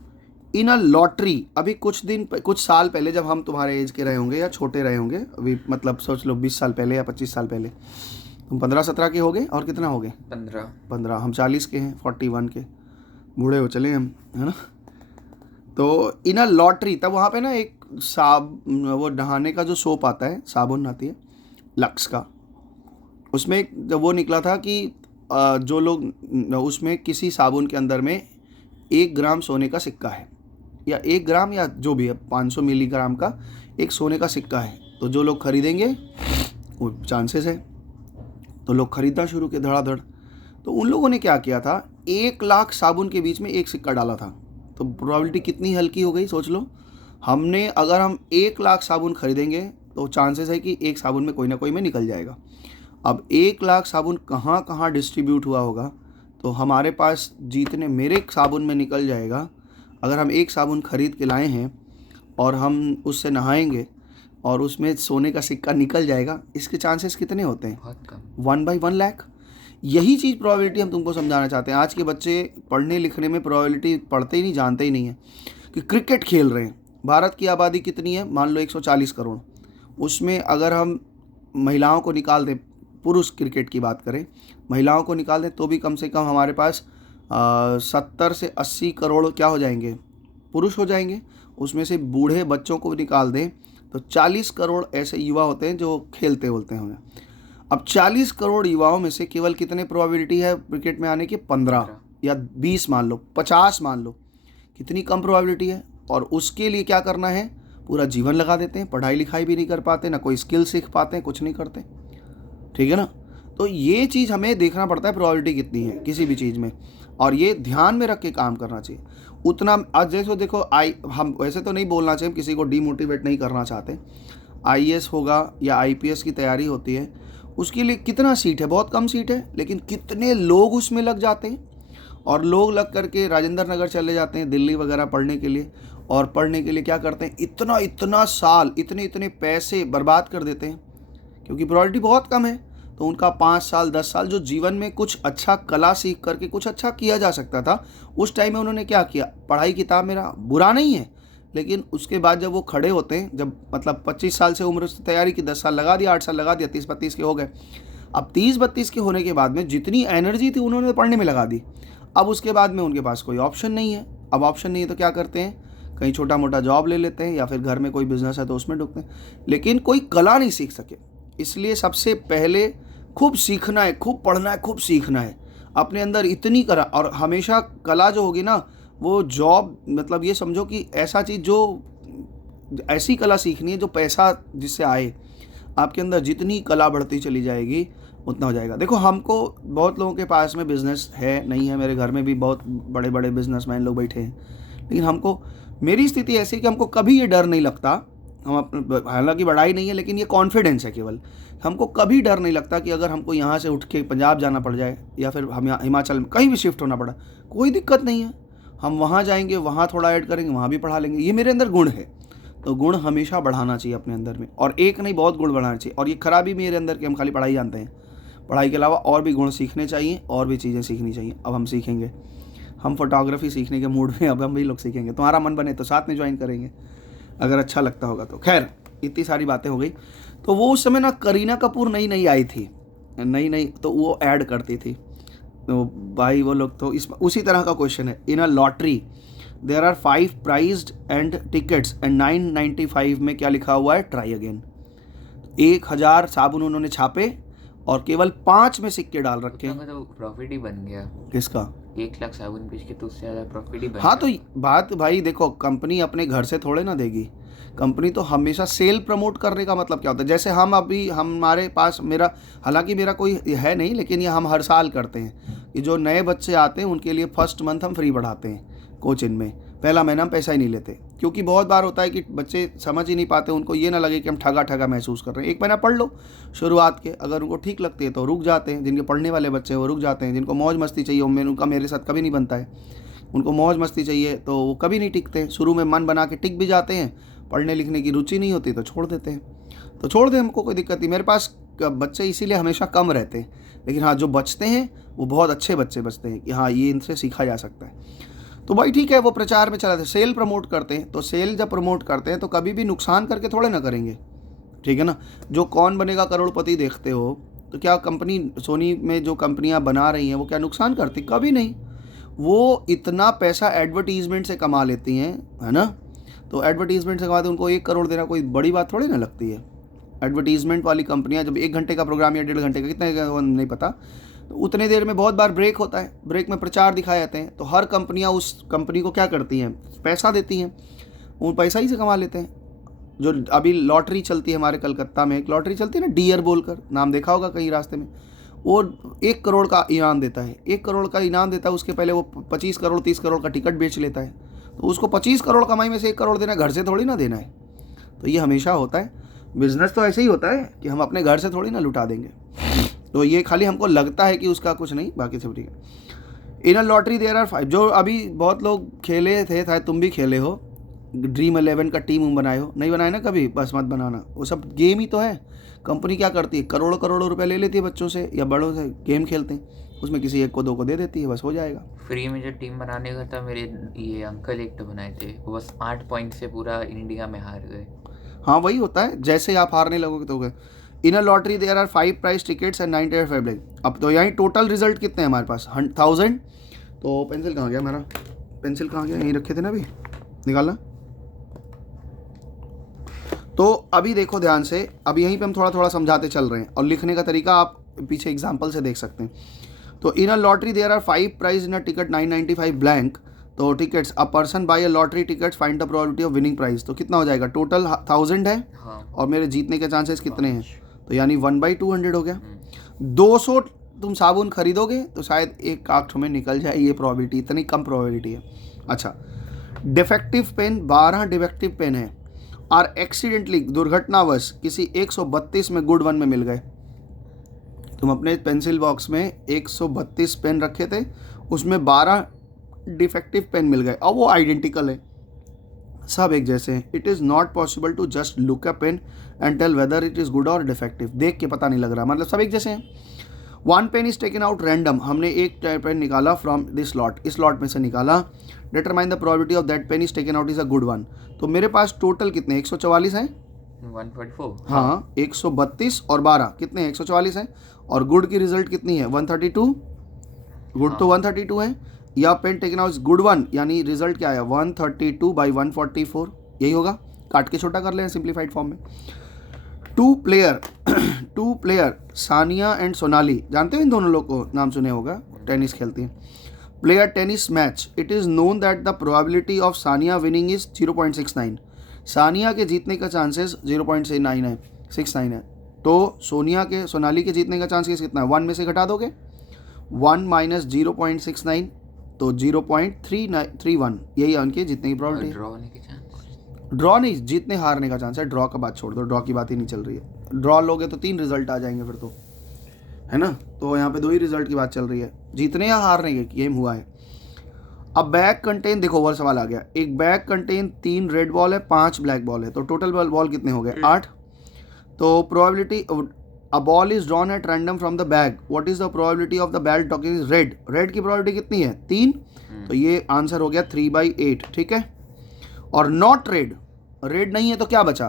इन अ लॉटरी, अभी कुछ साल पहले जब हम तुम्हारे एज के रहे होंगे या छोटे रहे होंगे, अभी मतलब सोच लो 20 साल पहले या 25 साल पहले, तुम 15-17 के हो गए, और कितना हो गए, 15, हम 40 के हैं, 41 के, बूढ़े हो चले हम, है ना। तो इन अ लॉटरी, तब वहाँ पे ना एक वो नहाने का जो सोप आता है, साबुन आती है लक्स का, उसमें जब वो निकला था कि जो लोग उसमें किसी साबुन के अंदर में 1 ग्राम सोने का सिक्का है, या 1 ग्राम या जो भी है 500 मिलीग्राम का एक सोने का सिक्का है, तो जो लोग खरीदेंगे वो चांसेस है, तो लोग खरीदना शुरू किए धड़ाधड़। तो उन लोगों ने क्या किया था, 1 लाख साबुन के बीच में एक सिक्का डाला था, तो प्रोबेबिलिटी कितनी हल्की हो गई, सोच लो। अगर हम 1 लाख साबुन खरीदेंगे तो चांसेस है कि एक साबुन में कोई ना कोई में निकल जाएगा। अब 1 लाख साबुन कहाँ कहाँ डिस्ट्रीब्यूट हुआ होगा, तो हमारे पास जितने मेरे साबुन में निकल जाएगा, अगर हम एक साबुन खरीद के लाए हैं और हम उससे नहाएंगे और उसमें सोने का सिक्का निकल जाएगा, इसके चांसेस कितने होते हैं, 1/1 लाख। यही चीज़ प्रोबेबिलिटी हम तुमको समझाना चाहते हैं। आज के बच्चे पढ़ने लिखने में प्रोबेबिलिटी पढ़ते ही नहीं, जानते ही नहीं है कि क्रिकेट खेल रहे हैं, भारत की आबादी कितनी है, मान लो 140 करोड़, उसमें अगर हम महिलाओं को निकाल दें, पुरुष क्रिकेट की बात करें, महिलाओं को निकाल दें तो भी कम से कम हमारे पास 70 से 80 करोड़ क्या हो जाएंगे, पुरुष हो जाएंगे। उसमें से बूढ़े बच्चों को निकाल दें तो 40 करोड़ ऐसे युवा होते हैं जो खेलते होते हैं। अब 40 करोड़ युवाओं में से केवल कितने प्रोबेबिलिटी है क्रिकेट में आने की, 15 या 20 मान लो, 50 मान लो, कितनी कम प्रोबेबिलिटी है। और उसके लिए क्या करना है, पूरा जीवन लगा देते हैं, पढ़ाई लिखाई भी नहीं कर पाते, ना कोई स्किल सीख पाते हैं, कुछ नहीं करते, ठीक है ना। तो ये चीज़ हमें देखना पड़ता है प्रोबेबिलिटी कितनी है किसी भी चीज़ में, और ये ध्यान में रख के काम करना चाहिए उतना। आज जैसे देखो हम वैसे तो नहीं बोलना चाहिए, किसी को डीमोटिवेट नहीं करना चाहते। IAS होगा या IPS की तैयारी होती है, उसके लिए कितना सीट है, बहुत कम सीट है, लेकिन कितने लोग उसमें लग जाते हैं, और लोग लग करके राजेंद्र नगर चले जाते हैं, दिल्ली वगैरह पढ़ने के लिए, और पढ़ने के लिए क्या करते हैं, इतना साल इतने पैसे बर्बाद कर देते हैं, क्योंकि प्रोबेबिलिटी बहुत कम है। तो उनका 5 साल 10 साल जो जीवन में कुछ अच्छा कला सीख करके कुछ अच्छा किया जा सकता था, उस टाइम में उन्होंने क्या किया, पढ़ाई किताब मेरा बुरा नहीं है, लेकिन उसके बाद जब वो खड़े होते हैं, जब मतलब 25 साल से उम्र से तैयारी की, 10 साल लगा दिया, 8 साल लगा दिया, 30-32 के हो गए। अब 30-32 के होने के बाद में जितनी एनर्जी थी उन्होंने पढ़ने में लगा दी। अब उसके बाद में उनके पास कोई ऑप्शन नहीं है। अब ऑप्शन नहीं है तो क्या करते हैं, कहीं छोटा मोटा जॉब ले लेते हैं, या फिर घर में कोई बिजनेस है तो उसमें ढुकते हैं, लेकिन कोई कला नहीं सीख सके। इसलिए सबसे पहले खूब सीखना है, खूब पढ़ना है, खूब सीखना है, अपने अंदर इतनी कला। और हमेशा कला जो होगी ना, वो जॉब, मतलब ये समझो कि ऐसा चीज़ जो ऐसी कला सीखनी है जो पैसा जिससे आए। आपके अंदर जितनी कला बढ़ती चली जाएगी उतना हो जाएगा। देखो, हमको बहुत लोगों के पास में बिज़नेस है नहीं है, मेरे घर में भी बहुत बड़े बड़े बिजनेसमैन लोग बैठे हैं, लेकिन हमको, मेरी स्थिति ऐसी है कि हमको कभी ये डर नहीं लगता, हम हालांकि बड़ाई नहीं है लेकिन ये कॉन्फिडेंस है केवल, हमको कभी डर नहीं लगता कि अगर हमको यहाँ से उठ के पंजाब जाना पड़ जाए या फिर हम हिमाचल में कहीं भी शिफ्ट होना पड़ा, कोई दिक्कत नहीं है, हम वहाँ जाएंगे, वहाँ थोड़ा ऐड करेंगे, वहाँ भी पढ़ा लेंगे। ये मेरे अंदर गुण है। तो गुण हमेशा बढ़ाना चाहिए अपने अंदर में, और एक नहीं बहुत गुण बढ़ाना चाहिए। और ये खराबी मेरे अंदर कि हम खाली पढ़ाई जानते हैं, पढ़ाई के अलावा और भी गुण सीखने चाहिए, और भी चीज़ें सीखनी चाहिए। अब हम सीखेंगे, हम फोटोग्राफी सीखने के मूड में अब हम भी लोग सीखेंगे। तुम्हारा मन बने तो साथ में ज्वाइन करेंगे अगर अच्छा लगता होगा तो। खैर इतनी सारी बातें हो गई। तो वो उस समय ना करीना कपूर नई नई आई थी, नई तो वो ऐड करती थी। तो भाई वो लोग तो इस उसी तरह का क्वेश्चन है। In a lottery there are 5 prized and tickets and 995 में क्या लिखा हुआ है, ट्राई अगेन। 1000 साबुन उन्होंने छापे और केवल 5 में सिक्के डाल रखे। तो प्रॉफिट ही बन गया। किसका? 1 लाख साबुन बेच के तो उससे ज़्यादा प्रॉफिट ही बन हाँ गया। तो बात भाई देखो, कंपनी अपने घर से थोड़े ना देगी, कंपनी तो हमेशा सेल प्रमोट करने का मतलब क्या होता है। जैसे हम अभी हमारे पास हालांकि मेरा कोई है नहीं, लेकिन ये हम हर साल करते हैं कि जो नए बच्चे आते हैं उनके लिए फर्स्ट मंथ हम फ्री पढ़ाते हैं कोचिंग में। पहला महीना हम पैसा ही नहीं लेते, क्योंकि बहुत बार होता है कि बच्चे समझ ही नहीं पाते, उनको ये ना लगे कि हम ठगा महसूस कर रहे हैं। 1 महीना पढ़ लो शुरुआत के, अगर उनको ठीक लगती है तो रुक जाते हैं। जिनके पढ़ने वाले बच्चे हैं वो रुक जाते हैं, जिनको मौज मस्ती चाहिए उनका मेरे साथ कभी नहीं बनता है। उनको मौज मस्ती चाहिए तो वो कभी नहीं टिकते। शुरू में मन बना के टिक भी जाते हैं, पढ़ने लिखने की रुचि नहीं होती तो छोड़ देते हैं। तो छोड़ दें, हमको कोई दिक्कत नहीं। मेरे पास बच्चे इसीलिए हमेशा कम रहते हैं, लेकिन हाँ जो बचते हैं वो बहुत अच्छे बच्चे बचते हैं कि हाँ ये इनसे सीखा जा सकता है। तो भाई ठीक है, वो प्रचार में चला था, सेल प्रमोट करते हैं। तो सेल जब प्रमोट करते हैं तो कभी भी नुकसान करके थोड़े ना करेंगे, ठीक है ना। जो कौन बनेगा करोड़पति देखते हो, तो क्या कंपनी सोनी में जो कंपनियां बना रही हैं वो क्या नुकसान करती? कभी नहीं। वो इतना पैसा एडवर्टीजमेंट से कमा लेती हैं, है ना। तो एडवर्टीजमेंट से कमाते उनको 1 करोड़ देना कोई बड़ी बात थोड़ी ना लगती है। एडवर्टीजमेंट वाली कंपनियां जब 1 घंटे का प्रोग्राम या 1.5 घंटे का, कितने का वो नहीं पता, तो उतने देर में बहुत बार ब्रेक होता है, ब्रेक में प्रचार दिखाए जाते हैं। तो हर कंपनियां उस कंपनी को क्या करती हैं, पैसा देती हैं, वो पैसा ही से कमा लेते हैं। जो अभी लॉटरी चलती है हमारे कलकत्ता में, एक लॉटरी चलती है ना, डियर बोलकर, नाम देखा होगा कहीं रास्ते में, वो 1 करोड़ का इनाम देता है। 1 करोड़ का इनाम देता है, उसके पहले वो 25 करोड़ 30 करोड़ का टिकट बेच लेता है। तो उसको 25 करोड़ कमाई में से 1 करोड़ देना है, घर से थोड़ी ना देना है। तो ये हमेशा होता है, बिजनेस तो ऐसे ही होता है कि हम अपने घर से थोड़ी ना लुटा देंगे। तो ये खाली हमको लगता है कि उसका कुछ नहीं, बाकी सब ठीक है। In a lottery there are 5, जो अभी बहुत लोग खेले थे, शायद तुम भी खेले हो, ड्रीम 11 का टीम बनाए हो, नहीं बनाए ना कभी, बस मत बनाना। वो सब गेम ही तो है। कंपनी क्या करती है, करोड़ों रुपए ले लेती है बच्चों से या बड़ों से, गेम खेलते हैं, उसमें किसी 1 को 2 को दे देती है, बस हो जाएगा। फ्री में जो टीम बनाने का था, मेरे ये अंकल एक तो बनाए थे, वो बस 8 पॉइंट से पूरा इंडिया में हार गए। हाँ वही होता है, जैसे आप हारने लगोगे तो गए। In a lottery there are 5 price tickets and 95 black. अब तो यहाँ टोटल रिजल्ट कितने हैं हमारे पास, 1000। तो पेंसिल कहाँ गया मेरा, पेंसिल कहाँ गया, यहीं रखे थे ना, अभी निकालना। तो अभी देखो ध्यान से, अभी यहीं पे हम थोड़ा थोड़ा समझाते चल रहे हैं, और लिखने का तरीका आप पीछे एग्जाम्पल से देख सकते हैं। तो in a lottery there are 5 prize in a ticket 995 blank. तो tickets, a person buy a lottery ticket find the probability of winning prize. तो कितना हो जाएगा, टोटल 1000 है, हाँ। और मेरे जीतने के चांसेस कितने हैं, तो यानी 1/200 हो गया। 200 तुम साबुन खरीदोगे तो शायद 1 आठ में निकल जाए, ये प्रोबेबिलिटी, इतनी कम प्रोबेबिलिटी है। अच्छा, डिफेक्टिव पेन, 12 डिफेक्टिव पेन है, और एक्सीडेंटली, दुर्घटनावश किसी 132 में गुड 1 में मिल गए। तुम अपने पेंसिल बॉक्स में 132 पेन रखे थे, उसमें 12 डिफेक्टिव पेन मिल गए, और वो आइडेंटिकल है, सब एक जैसे हैं। It is not possible to just look a pen and tell whether it is good और डिफेक्टिव। देख के पता नहीं लग रहा, मतलब सब एक जैसे हैं। 1 pen is taken out random, हमने एक पेन निकाला फ्रॉम दिस लॉट, इस लॉट में से निकाला। Determine the probability of that pen is taken out is a good 1। तो मेरे पास टोटल कितने, 144 हैं, 144। हाँ 132 और 12 कितने हैं, 144 हैं। और गुड की रिजल्ट कितनी है, 132, गुड तो 132 है, या पेन टेकन आउट गुड 1, यानी रिजल्ट क्या है, 132/144, यही होगा। काट के छोटा कर लें सिंप्लीफाइड फॉर्म में। 2 प्लेयर सानिया एंड सोनाली, जानते हो इन दोनों लोग को, नाम सुने होगा, टेनिस खेलती हैं। Player tennis match, it is known that the probability of Sania winning is 0.69। Sania के जीतने का चांसेस 0.69 है। तो सोनाली के जीतने का चांसेस कितना है, 1 में से घटा दोगे, 1 - 0.69 तो 0.331, यही है उनके जीतने की प्रोबेबिलिटी। ड्रॉ होने के चांस, ड्रॉ नहीं, जीतने हारने का चांस है। ड्रॉ का बात छोड़ दो, ड्रॉ की बात ही नहीं चल रही है। ड्रॉ लोगे तो 3 रिजल्ट आ जाएंगे फिर तो, है ना। तो यहाँ पे 2 ही रिजल्ट की बात चल रही है, जीतने या हारने की गेम हुआ है। अब बैग कंटेन, देखो और सवाल आ गया, एक बैग कंटेन 3 रेड बॉल है 5 ब्लैक बॉल है, तो टोटल बॉल कितने हो गए 8। तो probability a ball is drawn at random from the bag, what is the probability of the बैल टॉकिंग इज रेड, रेड की प्रोबेबिलिटी कितनी है 3, तो ये आंसर हो गया 3/8, ठीक है। और नॉट रेड, रेड नहीं है तो क्या बचा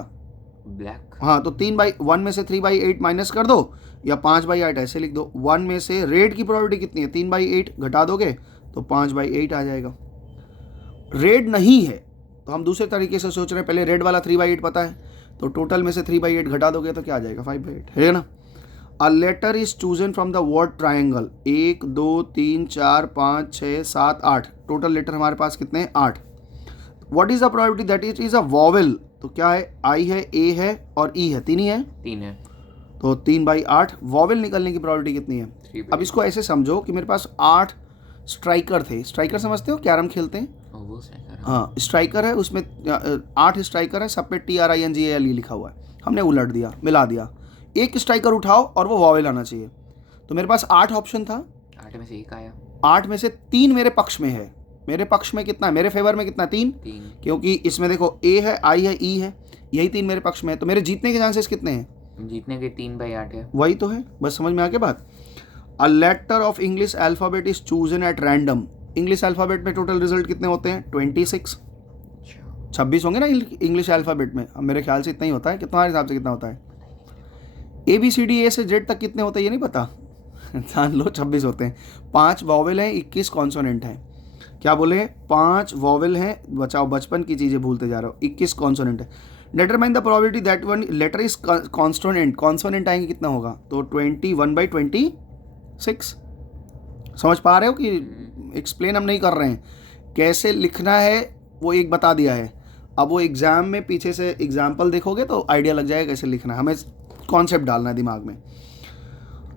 ब्लैक। हाँ, तो 3/1 में से 3/8 माइनस कर दो या 5/8 ऐसे लिख दो। 1 में से रेड की प्रोबेबिलिटी कितनी है 3/8 घटा दोगे तो 5/8 आ जाएगा। रेड नहीं है तो हम दूसरे तरीके से सोच रहे हैं, पहले रेड वाला 3/8 पता है, तो टोटल में से 3/8 घटा दोगे तो क्या आ जाएगा 5/8, है ना। A letter is chosen from the word triangle, 1 2 3 4 5 6 7 8, total letter हमारे पास कितने हैं 8। What is the probability that it is a vowel, तो क्या है आई है ए है और ई है, 3 ही है 3 है, तो 3/8। वॉवेल निकलने की प्रोबेबिलिटी कितनी है। 3/8। अब इसको ऐसे समझो कि मेरे पास 8 स्ट्राइकर थे, स्ट्राइकर समझते हो कैरम खेलते हैं, वो स्ट्राइकर। हाँ स्ट्राइकर है, उसमें 8 स्ट्राइकर है, सब पे TRINGALE लिखा हुआ है, हमने उलट दिया मिला दिया, एक स्ट्राइकर उठाओ और वो वॉवेल आना चाहिए, तो मेरे पास 8 ऑप्शन था, 8 में से एक आया, 8 में से 3 मेरे पक्ष में है, मेरे पक्ष में कितना है, मेरे फेवर में कितना 3, क्योंकि इसमें देखो ए है आई है ई है, यही 3 मेरे पक्ष में है, तो मेरे जीतने के चांसेस कितने हैं, जीतने के 3/8 है, वही तो है, बस समझ में आ गया बात। A letter of English alphabet is chosen at random, English alphabet में टोटल रिजल्ट कितने होते हैं 26, 26 होंगे ना इंग्लिश अल्फ़ाबेट में, अब मेरे ख्याल से इतना ही होता है कि तुम्हारे हिसाब से कितना होता है। ABCD A से Z तक कितने होते हैं ये नहीं पता, जान लो 26 होते हैं, 5 वॉवेल हैं 21 कॉन्सोनेंट हैं, क्या बोले 5 वॉवेल हैं, बचाओ बचपन की चीज़ें भूलते जा रहे हो, 21 कॉन्सोनेंट है। Determine the probability that one letter is consonant, consonant आएंगे कितना होगा, तो 21/26, समझ पा रहे हो कि एक्सप्लेन हम नहीं कर रहे हैं, कैसे लिखना है वो एक बता दिया है, अब वो एग्जाम में पीछे से एग्जाम्पल देखोगे तो आइडिया लग जाएगा कैसे लिखना है, हमें कॉन्सेप्ट डालना है दिमाग में।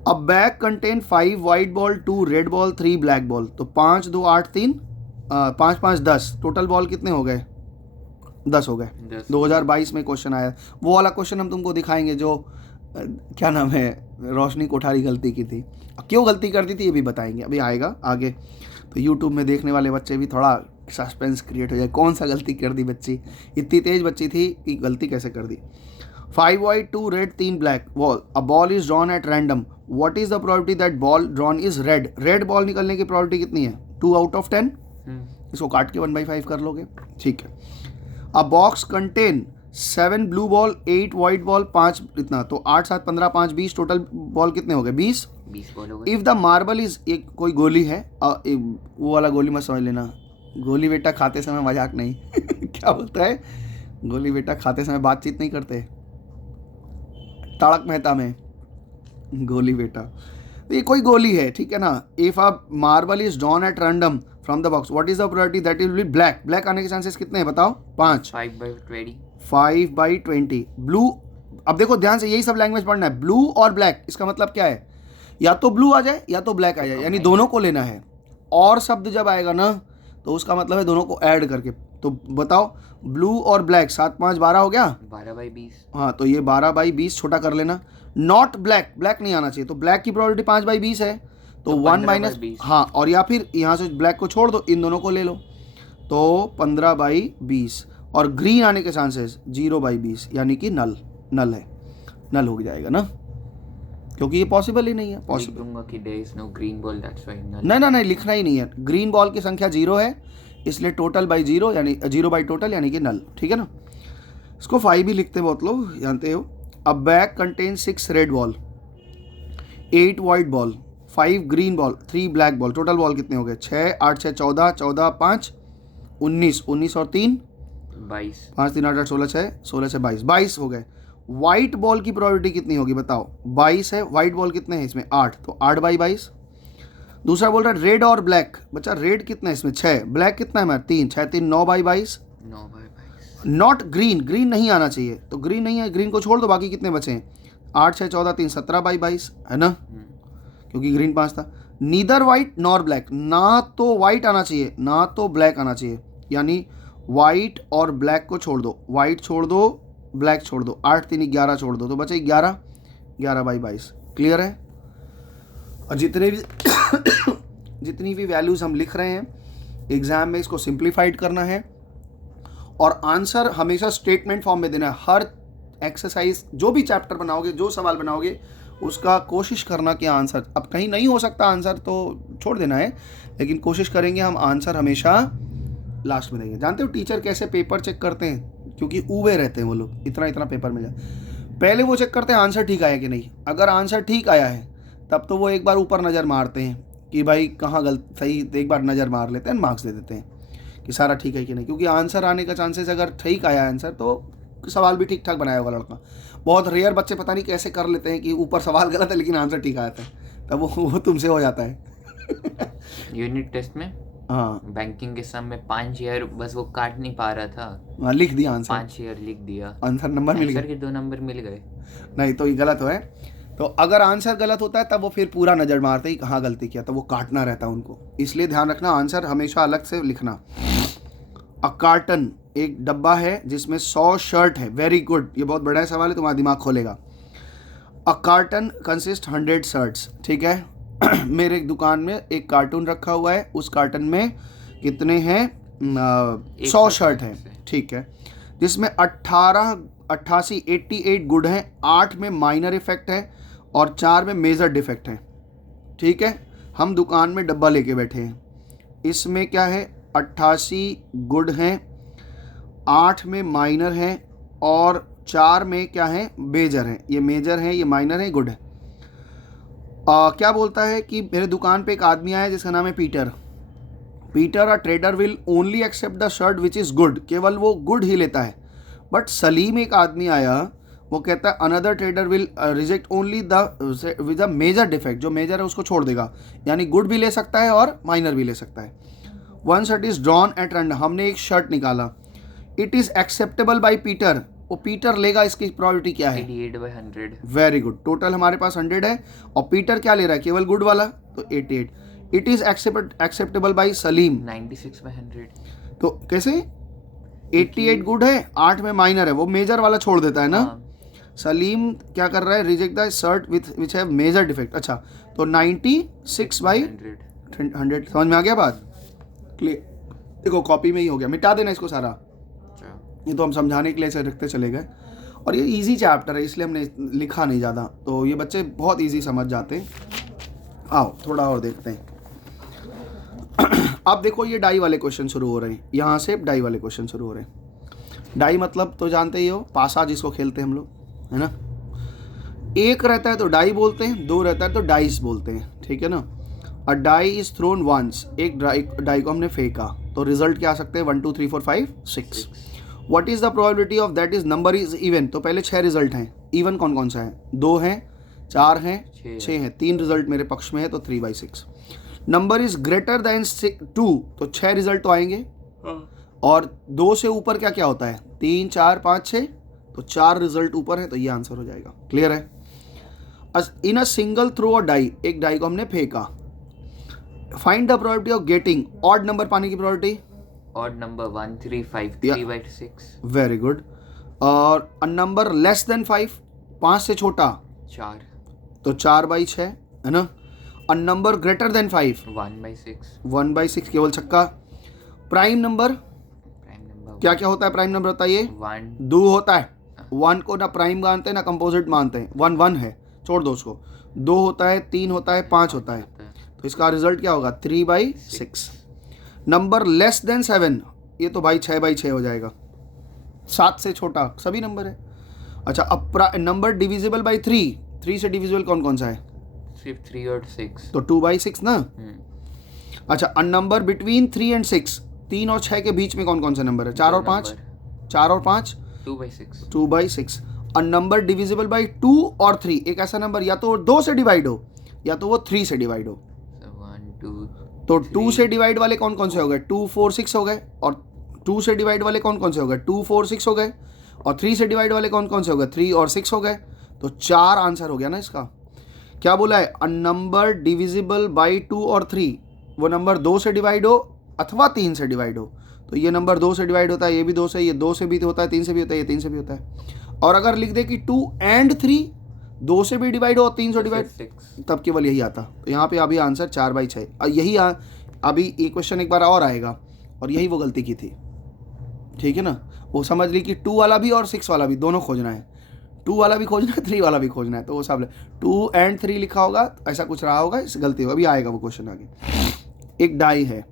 अब bag contain 5 white ball 2 red ball 3 black ball, तो 5 2 8 3 5 5 10, टोटल बॉल कितने हो गए 10 हो गए। 2022 में क्वेश्चन आया, वो वाला क्वेश्चन हम तुमको दिखाएंगे जो क्या नाम है रोशनी कोठारी गलती की थी, क्यों गलती करती थी ये भी बताएंगे, अभी आएगा आगे, तो यूट्यूब में देखने वाले बच्चे भी थोड़ा सस्पेंस क्रिएट हो जाए, कौन सा गलती कर दी बच्ची, इतनी तेज बच्ची थी कि गलती कैसे कर दी। 5 white 2 red 3 black ball, a ball is drawn at random, what is the probability that ball drawn is red, red ball निकलने की प्रोबेबिलिटी कितनी है 2 out of 10, इसको काट के 1/5 कर लोगे, ठीक है। अ box contain 7 blue ball 8 white ball 5 इतना, तो 8 7 15 5 20, टोटल बॉल कितने हो गए 20 बॉल हो गए। इफ़ द मार्बल इज, एक कोई गोली है, वो वाला गोली मत समझ लेना, गोली बेटा खाते समय मजाक नहीं क्या बोलता है, गोली बेटा खाते समय बातचीत नहीं करते, तारक मेहता में गोली बेटा, तो ये कोई गोली है, ठीक है ना। If a marble is drawn at random from the box, what is the probability that it will be black, black आने के चांसेस कितने हैं बताओ 5, 5/20 ब्लू। अब देखो ध्यान से, यही सब लैंग्वेज पढ़ना है, ब्लू और ब्लैक, इसका मतलब क्या है, या तो ब्लू आ जाए या तो ब्लैक आ जाए, यानी दोनों को लेना है, और शब्द जब आएगा ना तो उसका मतलब है दोनों को ऐड करके, तो बताओ ब्लू और ब्लैक 7 5 12 हो गया, 12/20, हाँ तो ये 12/20 छोटा कर लेना, नॉट ब्लैक, ब्लैक नहीं आना चाहिए, तो ब्लैक की प्रोबेबिलिटी 5/20 है, तो 1 माइनस, हाँ, और या फिर यहाँ से ब्लैक को छोड़ दो, इन दोनों को ले लो, तो 15/20, और ग्रीन आने के चांसेस 0/20, यानी कि नल है, नल हो जाएगा ना, क्योंकि ये पॉसिबल ही नहीं है, पॉसिबल दूंगा कि there is no green ball that's why null, नहीं लिखना ही नहीं है, ग्रीन बॉल की संख्या 0 है, इसलिए टोटल बाई 0 यानी 0/टोटल यानी कि नल, ठीक है ना। इसको 5 भी लिखते बहुत लोग जानते हो। अ bag contain 6 red ball 8 white ball 5 green ball 3 black ball, total ball कितने हो गए 6 8 6 14 14 5 19 19 और 3 22, 5 3 8 8 16 6 16 6 22 हो गए। वाइट बॉल की प्रोबेबिलिटी कितनी होगी बताओ, 22 है, वाइट बॉल कितने हैं इसमें 8, तो 8/22। दूसरा बोल रहा है रेड और ब्लैक, बच्चा रेड कितना है इसमें 6, ब्लैक कितना है मैं 3 6 3 9/22। 9/22, नॉट ग्रीन, ग्रीन नहीं आना चाहिए, तो ग्रीन नहीं है, ग्रीन को छोड़ दो, बाकी कितने बचे हैं 8 6 14 3 17/22 है ना, क्योंकि ग्रीन 5 था। नीदर वाइट नॉर ब्लैक, ना तो वाइट आना चाहिए ना तो ब्लैक आना चाहिए, यानी वाइट और ब्लैक को छोड़ दो, वाइट छोड़ दो ब्लैक छोड़ दो, 8 3 11 छोड़ दो, तो बचे 11 11/22, क्लियर है। और जितनी भी वैल्यूज़ हम लिख रहे हैं एग्जाम में इसको सिंप्लीफाइड करना है और आंसर हमेशा स्टेटमेंट फॉर्म में देना है। हर एक्सरसाइज जो भी चैप्टर बनाओगे, जो सवाल बनाओगे, उसका कोशिश करना कि आंसर, अब कहीं नहीं हो सकता आंसर तो छोड़ देना है, लेकिन कोशिश करेंगे हम आंसर हमेशा लास्ट में देंगे। जानते हो टीचर कैसे पेपर चेक करते हैं? क्योंकि ऊबे रहते हैं वो लोग, इतना इतना पेपर मिल जाए, पहले वो चेक करते हैं आंसर ठीक आया कि नहीं। अगर आंसर ठीक आया है तब तो वो एक बार ऊपर नज़र मारते हैं कि भाई कहाँ गलत सही, एक बार नज़र मार लेते हैं, मार्क्स दे देते हैं कि सारा ठीक है कि नहीं। क्योंकि आंसर आने का चांसेस, अगर ठीक आया आंसर तो सवाल भी ठीक ठाक बनाया होगा लड़का। बहुत रेयर बच्चे पता नहीं कैसे कर लेते हैं कि ऊपर सवाल गलत है लेकिन आंसर ठीक आया था, तब वो तुमसे हो जाता है। यूनिट टेस्ट में हाँ, बैंकिंग के सम में 5 ईयर बस वो काट नहीं पा रहा था, लिख दिया आंसर, 5 ईयर लिख दिया, आंसर नंबर मिल आंसर गया। के 2 नंबर मिल गए। नहीं तो ये गलत है। तो अगर आंसर गलत होता है तब वो फिर पूरा नज़र मारते ही कहाँ गलती किया, तो वो काटना रहता है उनको। इसलिए ध्यान रखना, आंसर हमेशा अलग से लिखना। अ कार्टन, एक डब्बा है जिसमें 100 शर्ट है। वेरी गुड, ये बहुत बड़ा सवाल है, तुम्हारा दिमाग खोलेगा। अ कार्टन कंसिस्ट 100 शर्ट्स, ठीक है। मेरे एक दुकान में एक कार्टून रखा हुआ है, उस कार्टन में कितने हैं? 100 शर्ट है, ठीक है, जिसमें 88 गुड हैं, 8 में माइनर इफेक्ट है और 4 में मेजर डिफेक्ट है, ठीक है। हम दुकान में डब्बा लेके बैठे हैं, इसमें क्या है? 88 गुड हैं, 8 में माइनर हैं और 4 में क्या है? मेजर हैं। ये मेजर है, ये माइनर है, गुड है। क्या बोलता है कि मेरे दुकान पे एक आदमी आया जिसका नाम है Peter. Peter a trader will only accept the shirt which is good, केवल वो गुड ही लेता है। बट सलीम एक आदमी आया, वो कहता है another trader will reject only the with a major defect, जो मेजर है उसको छोड़ देगा, यानी गुड भी ले सकता है और माइनर भी ले सकता है। One shirt is drawn at random, हमने एक शर्ट निकाला, it is acceptable by Peter, वो पीटर लेगा, इसकी प्रोबेबिलिटी क्या है? 88/100। वेरी गुड, टोटल हमारे पास 100 है और पीटर क्या ले रहा है? केवल गुड वाला, तो 88। It is acceptable by Salim, 96/100। तो कैसे? 88 गुड है, 8 में माइनर है, वो मेजर वाला छोड़ देता है ना। सलीम क्या कर रहा है? Reject the shirt which have major defect. अच्छा, तो 96/100 समझ में आ गया बात? क्लियर? देखो कॉपी में ही हो गया, मिटा देना इसको सारा, ये तो हम समझाने के लिए ऐसे रखते चले गए। और ये इजी चैप्टर है इसलिए हमने लिखा नहीं ज़्यादा, तो ये बच्चे बहुत इजी समझ जाते हैं। आओ थोड़ा और देखते हैं। अब देखो ये डाई वाले क्वेश्चन शुरू हो रहे हैं, यहाँ से डाई वाले क्वेश्चन शुरू हो रहे हैं। डाई मतलब तो जानते ही हो, पासा जिसको खेलते हैं हम लोग, है ना। एक रहता है तो डाई बोलते हैं, 2 रहता है तो डाइस बोलते हैं, ठीक है ना। अ डाई इज थ्रोन वंस, एक डाई को हमने फेंका, तो रिजल्ट क्या आ सकते हैं? 1 2 3 4 5 6। What is the probability of that is number is even, तो पहले 6 रिजल्ट हैं। इवन कौन कौन सा है? 2 हैं, 4 हैं, 6 हैं, 3 रिजल्ट मेरे पक्ष में है, तो 3/6। नंबर इज ग्रेटर देन 2, तो 6 रिजल्ट तो आएंगे, और 2 से ऊपर क्या क्या होता है? 3 4 5 6, तो 4 रिजल्ट ऊपर है, तो ये आंसर हो जाएगा। क्लियर है? In a single throw a die, एक डाई को हमने फेंका। Find the probability of getting odd number पाने की probability. Odd number 1 3 5, 3/6। Very good. और अ नंबर लेस देन 5, 5 से छोटा 4, तो 4/6 है ना। A number greater than 5, 1/6। 1/6, केवल छक्का। प्राइम नंबर प्राइम नंबर क्या क्या होता है? प्राइम नंबर बताइए। 1, 2 होता है, 1 को ना प्राइम मानते हैं ना कंपोजिट मानते हैं, 1 1 है, छोड़ दो उसको। 2 होता है, 3 होता है, 5 होता है, तो इसका रिजल्ट क्या होगा? 3/6। नंबर लेस देन 7, ये तो भाई 6/6 हो जाएगा, 7 से छोटा सभी नंबर है। अच्छा, अब नंबर डिविजिबल बाई 3, 3 से डिविजिबल कौन कौन सा है? सिर्फ 3 और 6, तो 2/6 ना। अच्छा, अ नंबर बिटवीन 3 एंड 6, 3 और 6 के बीच में कौन कौन सा नंबर है? 4 और 5, 4 और 5, 2/6। 2/6। अ नंबर डिविजिबल बाई 2 और 3, एक ऐसा नंबर या तो 2 से डिवाइड हो या तो वो 3 से डिवाइड हो। 1 2, तो 2 से डिवाइड वाले कौन कौन से हो गए? 2 4 6 हो गए। और 2 से डिवाइड वाले कौन कौन से हो गए? 2 4 6 हो गए। और 3 से डिवाइड वाले कौन कौन से हो गए? 3 और 6 हो गए। तो 4 आंसर हो गया ना इसका। क्या बोला है? अ नंबर डिविजिबल बाई 2 और 3, वो नंबर 2 से डिवाइड हो अथवा 3 से डिवाइड हो। तो ये नंबर 2 से डिवाइड होता है, ये भी 2 से, ये 2 से भी होता है, 3 से भी होता है, ये 3 से भी होता है। और अगर लिख दे कि 2 एंड 3, 2 से भी डिवाइड हो और 3 से डिवाइड, 6। तब केवल यही आता। तो यहाँ पे अभी आंसर 4/6। और यही अभी ये क्वेश्चन एक बार और आएगा और यही वो गलती की थी, ठीक है ना। वो समझ ली कि 2 वाला भी और 6 वाला भी दोनों खोजना है, 2 वाला भी खोजना है 3 वाला भी खोजना है, तो वो सब 2 and 3 लिखा होगा, ऐसा कुछ रहा होगा, इस गलती होगा। अभी आएगा वो क्वेश्चन आगे। एक डाई है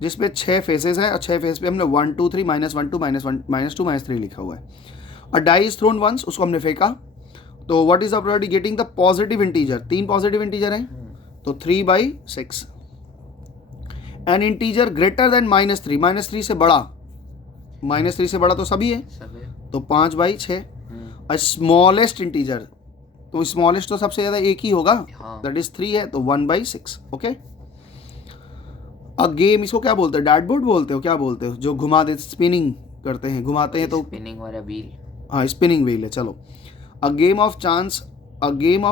जिसपे 6 फेसेस हैं और 6 फेस पे हमने 1 2 3 -1 2 -1 -2 -3 लिखा हुआ है। और डाई इज थ्रोन वंस, उसको हमने फेंका, तो what is the probability getting the positive integer? 3 positive integer हैं, तो 3/6। एन इंटीजर ग्रेटर देन -3, -3 से बड़ा, -3 से बड़ा तो सभी है, तो 5/6। और स्मॉलेस्ट इंटीजर, तो स्मॉलेस्ट तो सबसे ज़्यादा एक ही होगा, दैट इज 3 है, तो 1/6। ओके। अ गेम, इसको क्या बोलते हैं? डैडबोर्ड बोलते हो, क्या बोलते हो जो घुमा दे, स्पिनिंग करते हैं, घुमाते हैं, तो स्पिनिंग वाला व्हील। हाँ, स्पिनिंग व्हील है। चलो, a game of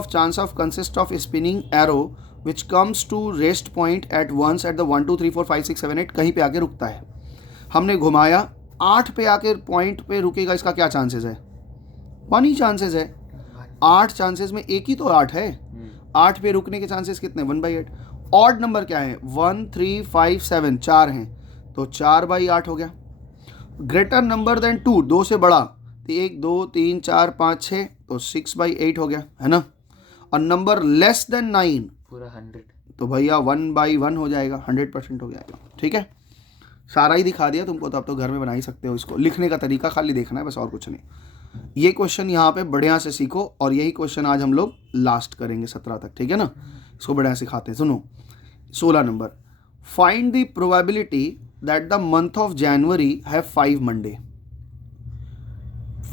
chance of consist of spinning arrow which comes to rest point at once at the 1 2 3 4 5 6 7 8, कहीं पे आके रुकता है। हमने घुमाया, 8 पे आके पॉइंट पे रुकेगा, इसका क्या चांसेस है? 1 ही चांसेस है। 8 चांसेस में एक ही तो 8 है, 8 पे रुकने के चांसेस कितने? 1/8। ऑड नंबर क्या है? 1 3 5 7, 4 हैं, तो 4/8 हो गया। ग्रेटर नंबर देन 2, 2 से बड़ा, तो 1 2 3 4 5 6, तो 6/8 हो गया, है ना। और नंबर लेस देन 9, पूरा 100, तो भैया 1/1 हो जाएगा, 100% हो जाएगा। ठीक है, सारा ही दिखा दिया तुमको, तो अब तो घर में बना ही सकते हो। इसको लिखने का तरीका खाली देखना है बस, और कुछ नहीं। ये क्वेश्चन यहाँ पे बढ़िया से सीखो, और यही क्वेश्चन आज हम लोग लास्ट करेंगे 17 तक, ठीक है ना। इसको बढ़िया सिखाते हैं। सुनो, 16 number, find the probability that the month of January have 5 Monday.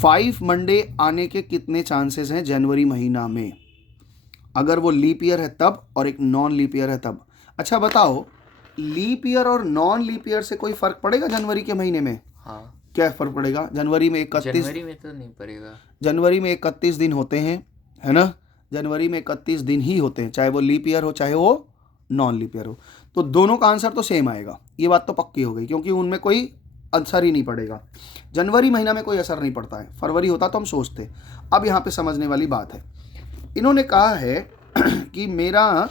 5 Monday आने के कितने चांसेस हैं जनवरी महीना में? अगर वो लीप ईयर है तब, और एक नॉन लीप ईयर है तब। अच्छा बताओ, लीप ईयर और नॉन लीप ईयर से कोई फर्क पड़ेगा जनवरी के महीने में? हाँ। क्या फर्क पड़ेगा? जनवरी में 31, जनवरी में तो नहीं पड़ेगा। जनवरी में 31 दिन होते हैं, है ना। जनवरी में 31 दिन ही होते हैं, चाहे वो लीप ईयर हो चाहे वो नॉन लीप ईयर हो। तो दोनों का आंसर तो सेम आएगा, ये बात तो पक्की हो गई, क्योंकि उनमें कोई असर ही नहीं पड़ेगा। जनवरी महीना में कोई असर नहीं पड़ता है, फरवरी होता तो हम सोचते। अब यहाँ पे समझने वाली बात है, इन्होंने कहा है कि मेरा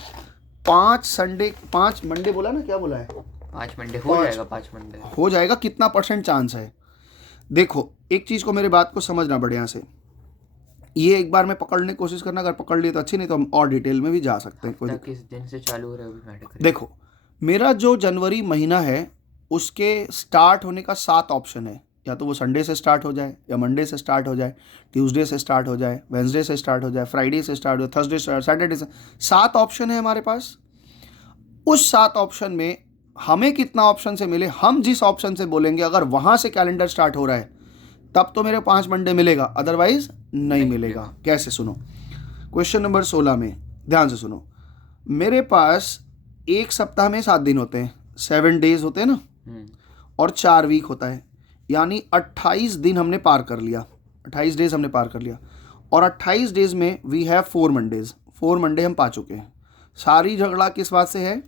5 मंडे बोला ना, क्या बोला है? 5 मंडे हो जाएगा, 5 मंडे हो जाएगा। कितना % चांस है? देखो, एक चीज़ को, मेरे बात को समझना बढ़िया से, ये एक बार में पकड़ने की कोशिश करना, अगर पकड़ लिए तो अच्छी, नहीं तो हम और डिटेल में भी जा सकते हैं। कोई किस दिन से चालू हो रहा है अभी मैटर करेगा। देखो, मेरा जो जनवरी महीना है उसके स्टार्ट होने का 7 ऑप्शन है, या तो वो संडे से स्टार्ट हो जाए, या मंडे से स्टार्ट हो जाए, ट्यूसडे से स्टार्ट हो जाए, वेंसडे से स्टार्ट हो जाए, फ्राइडे से स्टार्ट हो जाए, थर्सडे से, सैटरडे से। 7 ऑप्शन है हमारे पास। उस 7 ऑप्शन में हमें कितना ऑप्शन से मिले, हम जिस ऑप्शन से बोलेंगे अगर वहाँ से कैलेंडर स्टार्ट हो रहा है तब तो मेरे 5 मंडे मिलेगा, अदरवाइज नहीं मिलेगा। कैसे? सुनो, क्वेश्चन नंबर 16 में ध्यान से सुनो। मेरे पास एक सप्ताह में 7 दिन होते हैं, 7 डेज होते हैं ना, और 4 वीक होता है, यानी 28 दिन हमने पार कर लिया, 28 डेज हमने पार कर लिया। और 28 डेज में वी हैव 4 मंडेज, 4 मंडे हम पा चुके हैं। सारी झगड़ा किस बात से है?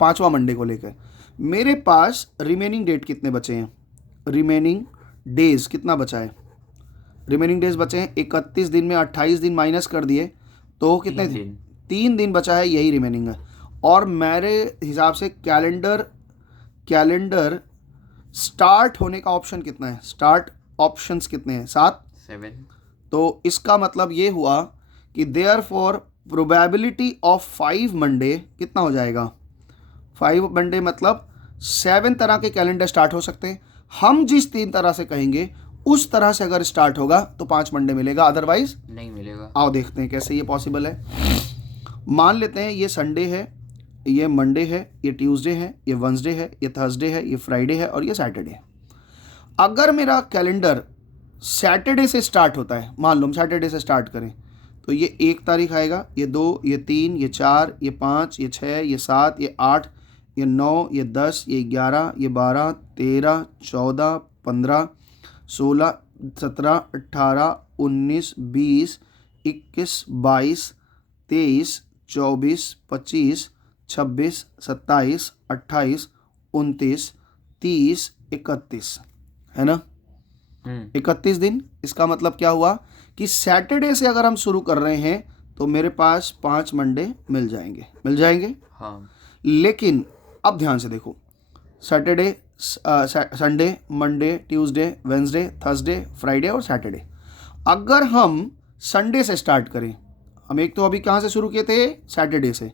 5वां मंडे को लेकर। मेरे पास रिमेनिंग डेट कितने बचे हैं? रिमेनिंग डेज कितना बचा है? रिमेनिंग डेज बचे हैं 31 दिन में 28 दिन माइनस कर दिए तो कितने थे? 3 दिन बचा है, यही रिमेनिंग है। और मेरे हिसाब से कैलेंडर स्टार्ट होने का ऑप्शन कितना है? स्टार्ट ऑप्शंस कितने हैं? 7। तो इसका मतलब ये हुआ कि देयरफॉर प्रोबेबिलिटी ऑफ 5 मंडे कितना हो जाएगा? 5 मंडे मतलब 7 तरह के कैलेंडर स्टार्ट हो सकते हैं। हम जिस 3 तरह से कहेंगे उस तरह से अगर स्टार्ट होगा तो 5 मंडे मिलेगा, अदरवाइज नहीं मिलेगा। आओ देखते हैं कैसे ये पॉसिबल है। मान लेते हैं ये संडे है, ये मंडे है, ये ट्यूसडे है, ये वेडनेसडे है, ये थर्सडे है, ये फ्राइडे है और ये सैटरडे है। अगर मेरा कैलेंडर सैटरडे से स्टार्ट होता है, मान लो हम सैटरडे से स्टार्ट करें, तो ये 1 तारीख आएगा, ये 2, ये 3, ये 4, ये 5, ये 6, ये 7, ये 8, ये 9, ये 10, ये 11, ये 12, 13, 14, 15, 16, 17, 18, 19, 20, 21, 22, 23, 24, 25, 26, 27, 28, 29, 30, 31, है ना। 31 दिन। इसका मतलब क्या हुआ कि सैटरडे से अगर हम शुरू कर रहे हैं तो मेरे पास 5 मंडे मिल जाएंगे। हाँ। लेकिन अब ध्यान से देखो, Saturday, Sunday, Monday, Tuesday, Wednesday, Thursday, Friday और सैटरडे। अगर हम संडे से स्टार्ट करें, हम एक तो अभी कहाँ से शुरू किए थे, सैटरडे से,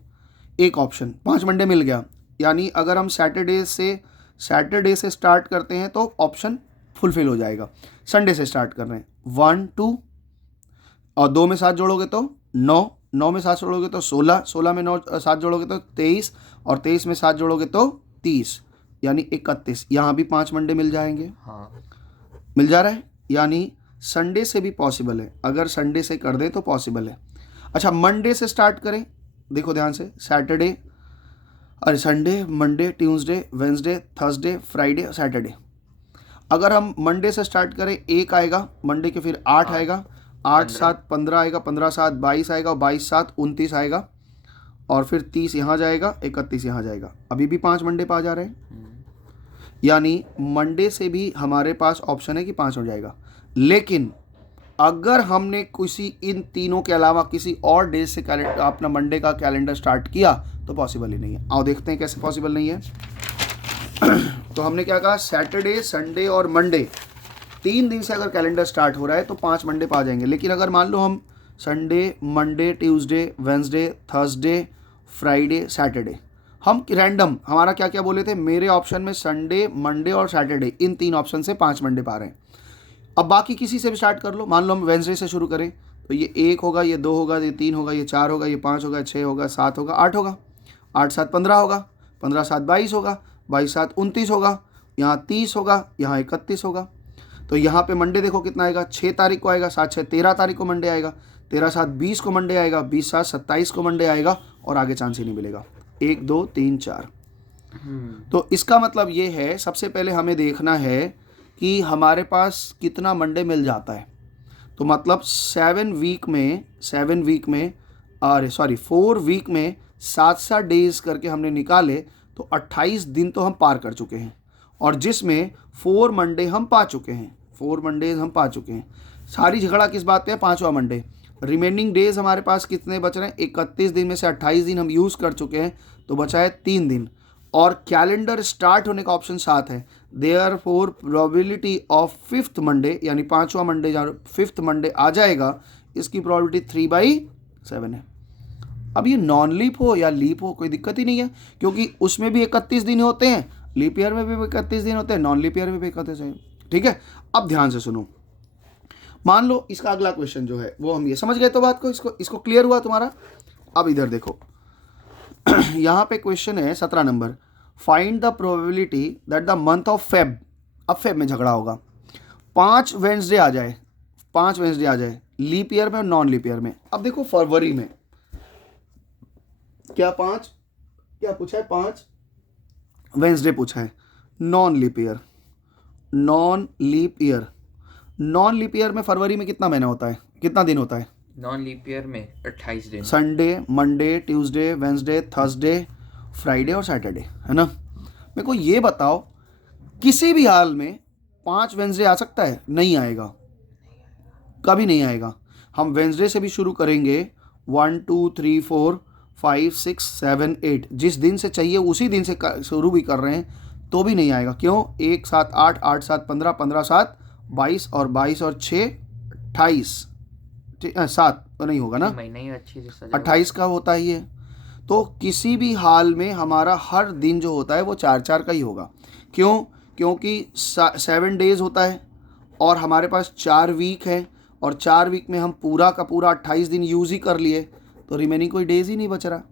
एक ऑप्शन 5 मंडे मिल गया, यानी अगर हम सैटरडे से स्टार्ट करते हैं तो ऑप्शन फुलफिल हो जाएगा। संडे से स्टार्ट कर रहे हैं, 1 2 और 2 में 7 जोड़ोगे तो 9, 9 में 7 जोड़ोगे तो 16, 16 में 9 7 जोड़ोगे तो 23 और 23 में 7 जोड़ोगे तो 30, यानी 31। यहाँ भी 5 मंडे मिल जाएंगे। हाँ, मिल जा रहा है, यानी संडे से भी पॉसिबल है, अगर संडे से कर दें तो पॉसिबल है। अच्छा, मंडे से स्टार्ट करें, देखो ध्यान से, Sunday, Monday, Tuesday, Wednesday, Thursday, Friday, Saturday. अगर हम मंडे से स्टार्ट करें, 1 आएगा मंडे के, फिर 8 आएगा, 8 7 15 आएगा, 15 7 22 आएगा, 22 7 29 आएगा, और फिर 30 यहाँ जाएगा, 31 यहाँ जाएगा। अभी भी 5 मंडे पे आ जा रहे हैं, यानी मंडे से भी हमारे पास ऑप्शन है कि 5 हो जाएगा। लेकिन अगर हमने किसी इन तीनों के अलावा किसी और डे से कैलेंडर, अपना मंडे का कैलेंडर स्टार्ट किया तो पॉसिबल ही नहीं है। आओ देखते हैं कैसे पॉसिबल नहीं है। तो हमने क्या कहा, सैटरडे, संडे और मंडे, 3 दिन से अगर कैलेंडर स्टार्ट हो रहा है तो 5 मंडे पे आ जाएंगे। लेकिन अगर मान लो हम Sunday, Monday, Tuesday, Wednesday, Thursday, Friday, Saturday, हम रैंडम, हमारा क्या क्या बोले थे, मेरे ऑप्शन में संडे, मंडे और सैटरडे, इन 3 ऑप्शन से 5 मंडे पा रहे हैं। अब बाकी किसी से भी स्टार्ट कर लो, मान लो हम वेंसडे से शुरू करें तो ये 1 होगा, ये 2 होगा, ये 3 होगा, ये 4 होगा, ये 5 होगा, 6 होगा, 7 होगा, 8 होगा, 8 7 15 होगा, 15 7 22 होगा, 22 7 29 होगा, यहाँ 30 होगा, यहाँ 31 होगा। तो यहाँ पे मंडे देखो कितना आएगा, 6 तारीख को आएगा, 7 6 13 तारीख को मंडे आएगा, 13 7 20 को मंडे आएगा, 20 7 27 को मंडे आएगा, और आगे चांस ही नहीं मिलेगा। 1 2 3 4। तो इसका मतलब ये है, सबसे पहले हमें देखना है कि हमारे पास कितना मंडे मिल जाता है। तो मतलब 4 वीक में 7 डेज करके हमने निकाले तो 28 दिन तो हम पार कर चुके हैं, और जिसमें 4 मंडे हम पा चुके हैं, 4 मंडेज हम पा चुके हैं। सारी झगड़ा किस बात पे है, 5वां मंडे। रिमेनिंग डेज हमारे पास कितने बच रहे हैं, 31 दिन में से 28 दिन हम यूज़ कर चुके हैं, तो बचा है 3 दिन, और कैलेंडर स्टार्ट होने का ऑप्शन 7 है। Therefore probability of 5th Monday, यानी 5वां मंडे जहाँ 5th मंडे आ जाएगा, इसकी प्रोबेबिलिटी 3/7 है। अब ये नॉन लीप हो या लीप हो कोई दिक्कत ही नहीं है, क्योंकि उसमें भी 31 दिन होते हैं, लीप ईयर में भी 31 दिन होते हैं, नॉन लीप ईयर में भी 31 दिन। ठीक है, अब ध्यान से सुनो, मान लो इसका अगला क्वेश्चन जो है वो हम ये समझ गए तो बात को, इसको क्लियर हुआ तुम्हारा। अब इधर देखो, यहाँ पे क्वेश्चन है 17 number, find the probability that the month of Feb, अब फेब में झगड़ा होगा, 5 वेंसडे आ जाए, 5 वेंसडे आ जाए लीप ईयर में और नॉन लीप ईयर में। अब देखो फरवरी में क्या पूछा है, 5 वेंसडे पूछा है, non leap year, non leap year में फरवरी में कितना महीना होता है, कितना दिन होता है, नॉन लीप ईयर में 28 दिन। Sunday, Monday, Tuesday, Wednesday, Thursday, Friday और सैटरडे, है ना। मेरे को ये बताओ, किसी भी हाल में 5 वेंसडे आ सकता है, नहीं आएगा, कभी नहीं आएगा। हम वेंसडे से भी शुरू करेंगे, 1 2 3 4 5 6 7 8, जिस दिन से चाहिए उसी दिन से शुरू भी कर रहे हैं तो भी नहीं आएगा। क्यों, 1 7 8 8 7 15 15 7 22 और 22 और 6 28, 7 तो नहीं होगा ना, महीना ही अच्छी से सजा 28 का होता ही है। तो किसी भी हाल में हमारा हर दिन जो होता है वो 4 का ही होगा। क्यों, क्योंकि 7 डेज होता है और हमारे पास 4 वीक है, और 4 वीक में हम पूरा का पूरा 28 दिन यूज़ ही कर लिए, तो रिमेनिंग कोई डेज ही नहीं बच रहा।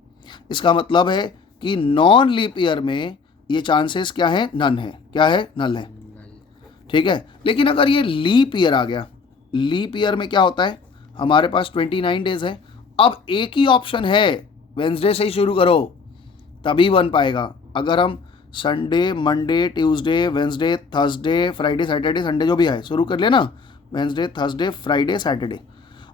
इसका मतलब है कि नॉन लीप ईयर में ये चांसेस क्या है, नन है। क्या है, नल है। ठीक है, लेकिन अगर ये लीप ईयर आ गया, लीप ईयर में क्या होता है, हमारे पास 29 डेज है। अब एक ही ऑप्शन है, वेंसडे से ही शुरू करो तभी बन पाएगा। अगर हम Sunday, Monday, Tuesday, Wednesday, Thursday, Friday, Saturday, Sunday जो भी है शुरू कर लेना, वेंसडे, थर्सडे, फ्राइडे, सैटरडे।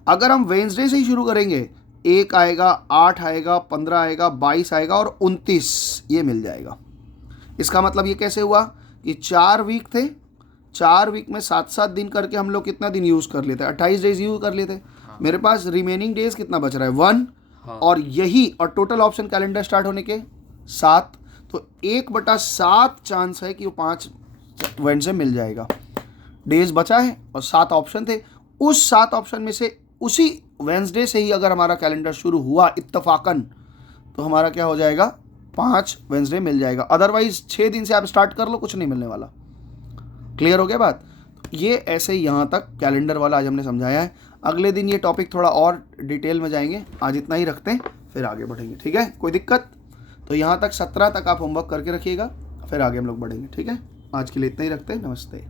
अगर हम वेंसडे से ही शुरू करेंगे, 1 आएगा, 8 आएगा, 15 आएगा, 22 आएगा और 29 ये मिल जाएगा। इसका मतलब ये कैसे हुआ कि 4 वीक थे, 4 वीक में 7 दिन करके हम लोग कितना दिन यूज़ कर लेते हैं, 28 डेज यूज़ कर लेते। मेरे पास रिमेनिंग डेज कितना बच रहा है, 1, और यही, और टोटल ऑप्शन कैलेंडर स्टार्ट होने के 7, तो 1/7 चांस है कि वो 5 वेडनेसडे मिल जाएगा। डेज बचा है और 7 ऑप्शन थे, उस 7 ऑप्शन में से उसी वेडनेसडे से ही अगर हमारा कैलेंडर शुरू हुआ इत्तफाकन, तो हमारा क्या हो जाएगा, 5 वेडनेसडे मिल जाएगा। अदरवाइज 6 दिन से आप स्टार्ट कर लो, कुछ नहीं मिलने वाला। क्लियर हो गया बात? ये ऐसे ही यहाँ तक कैलेंडर वाला आज हमने समझाया है। अगले दिन ये टॉपिक थोड़ा और डिटेल में जाएंगे, आज इतना ही रखते हैं, फिर आगे बढ़ेंगे। ठीक है, कोई दिक्कत? तो यहाँ तक 17 तक आप होमवर्क करके रखिएगा, फिर आगे हम लोग बढ़ेंगे। ठीक है, आज के लिए इतना ही रखते हैं। नमस्ते।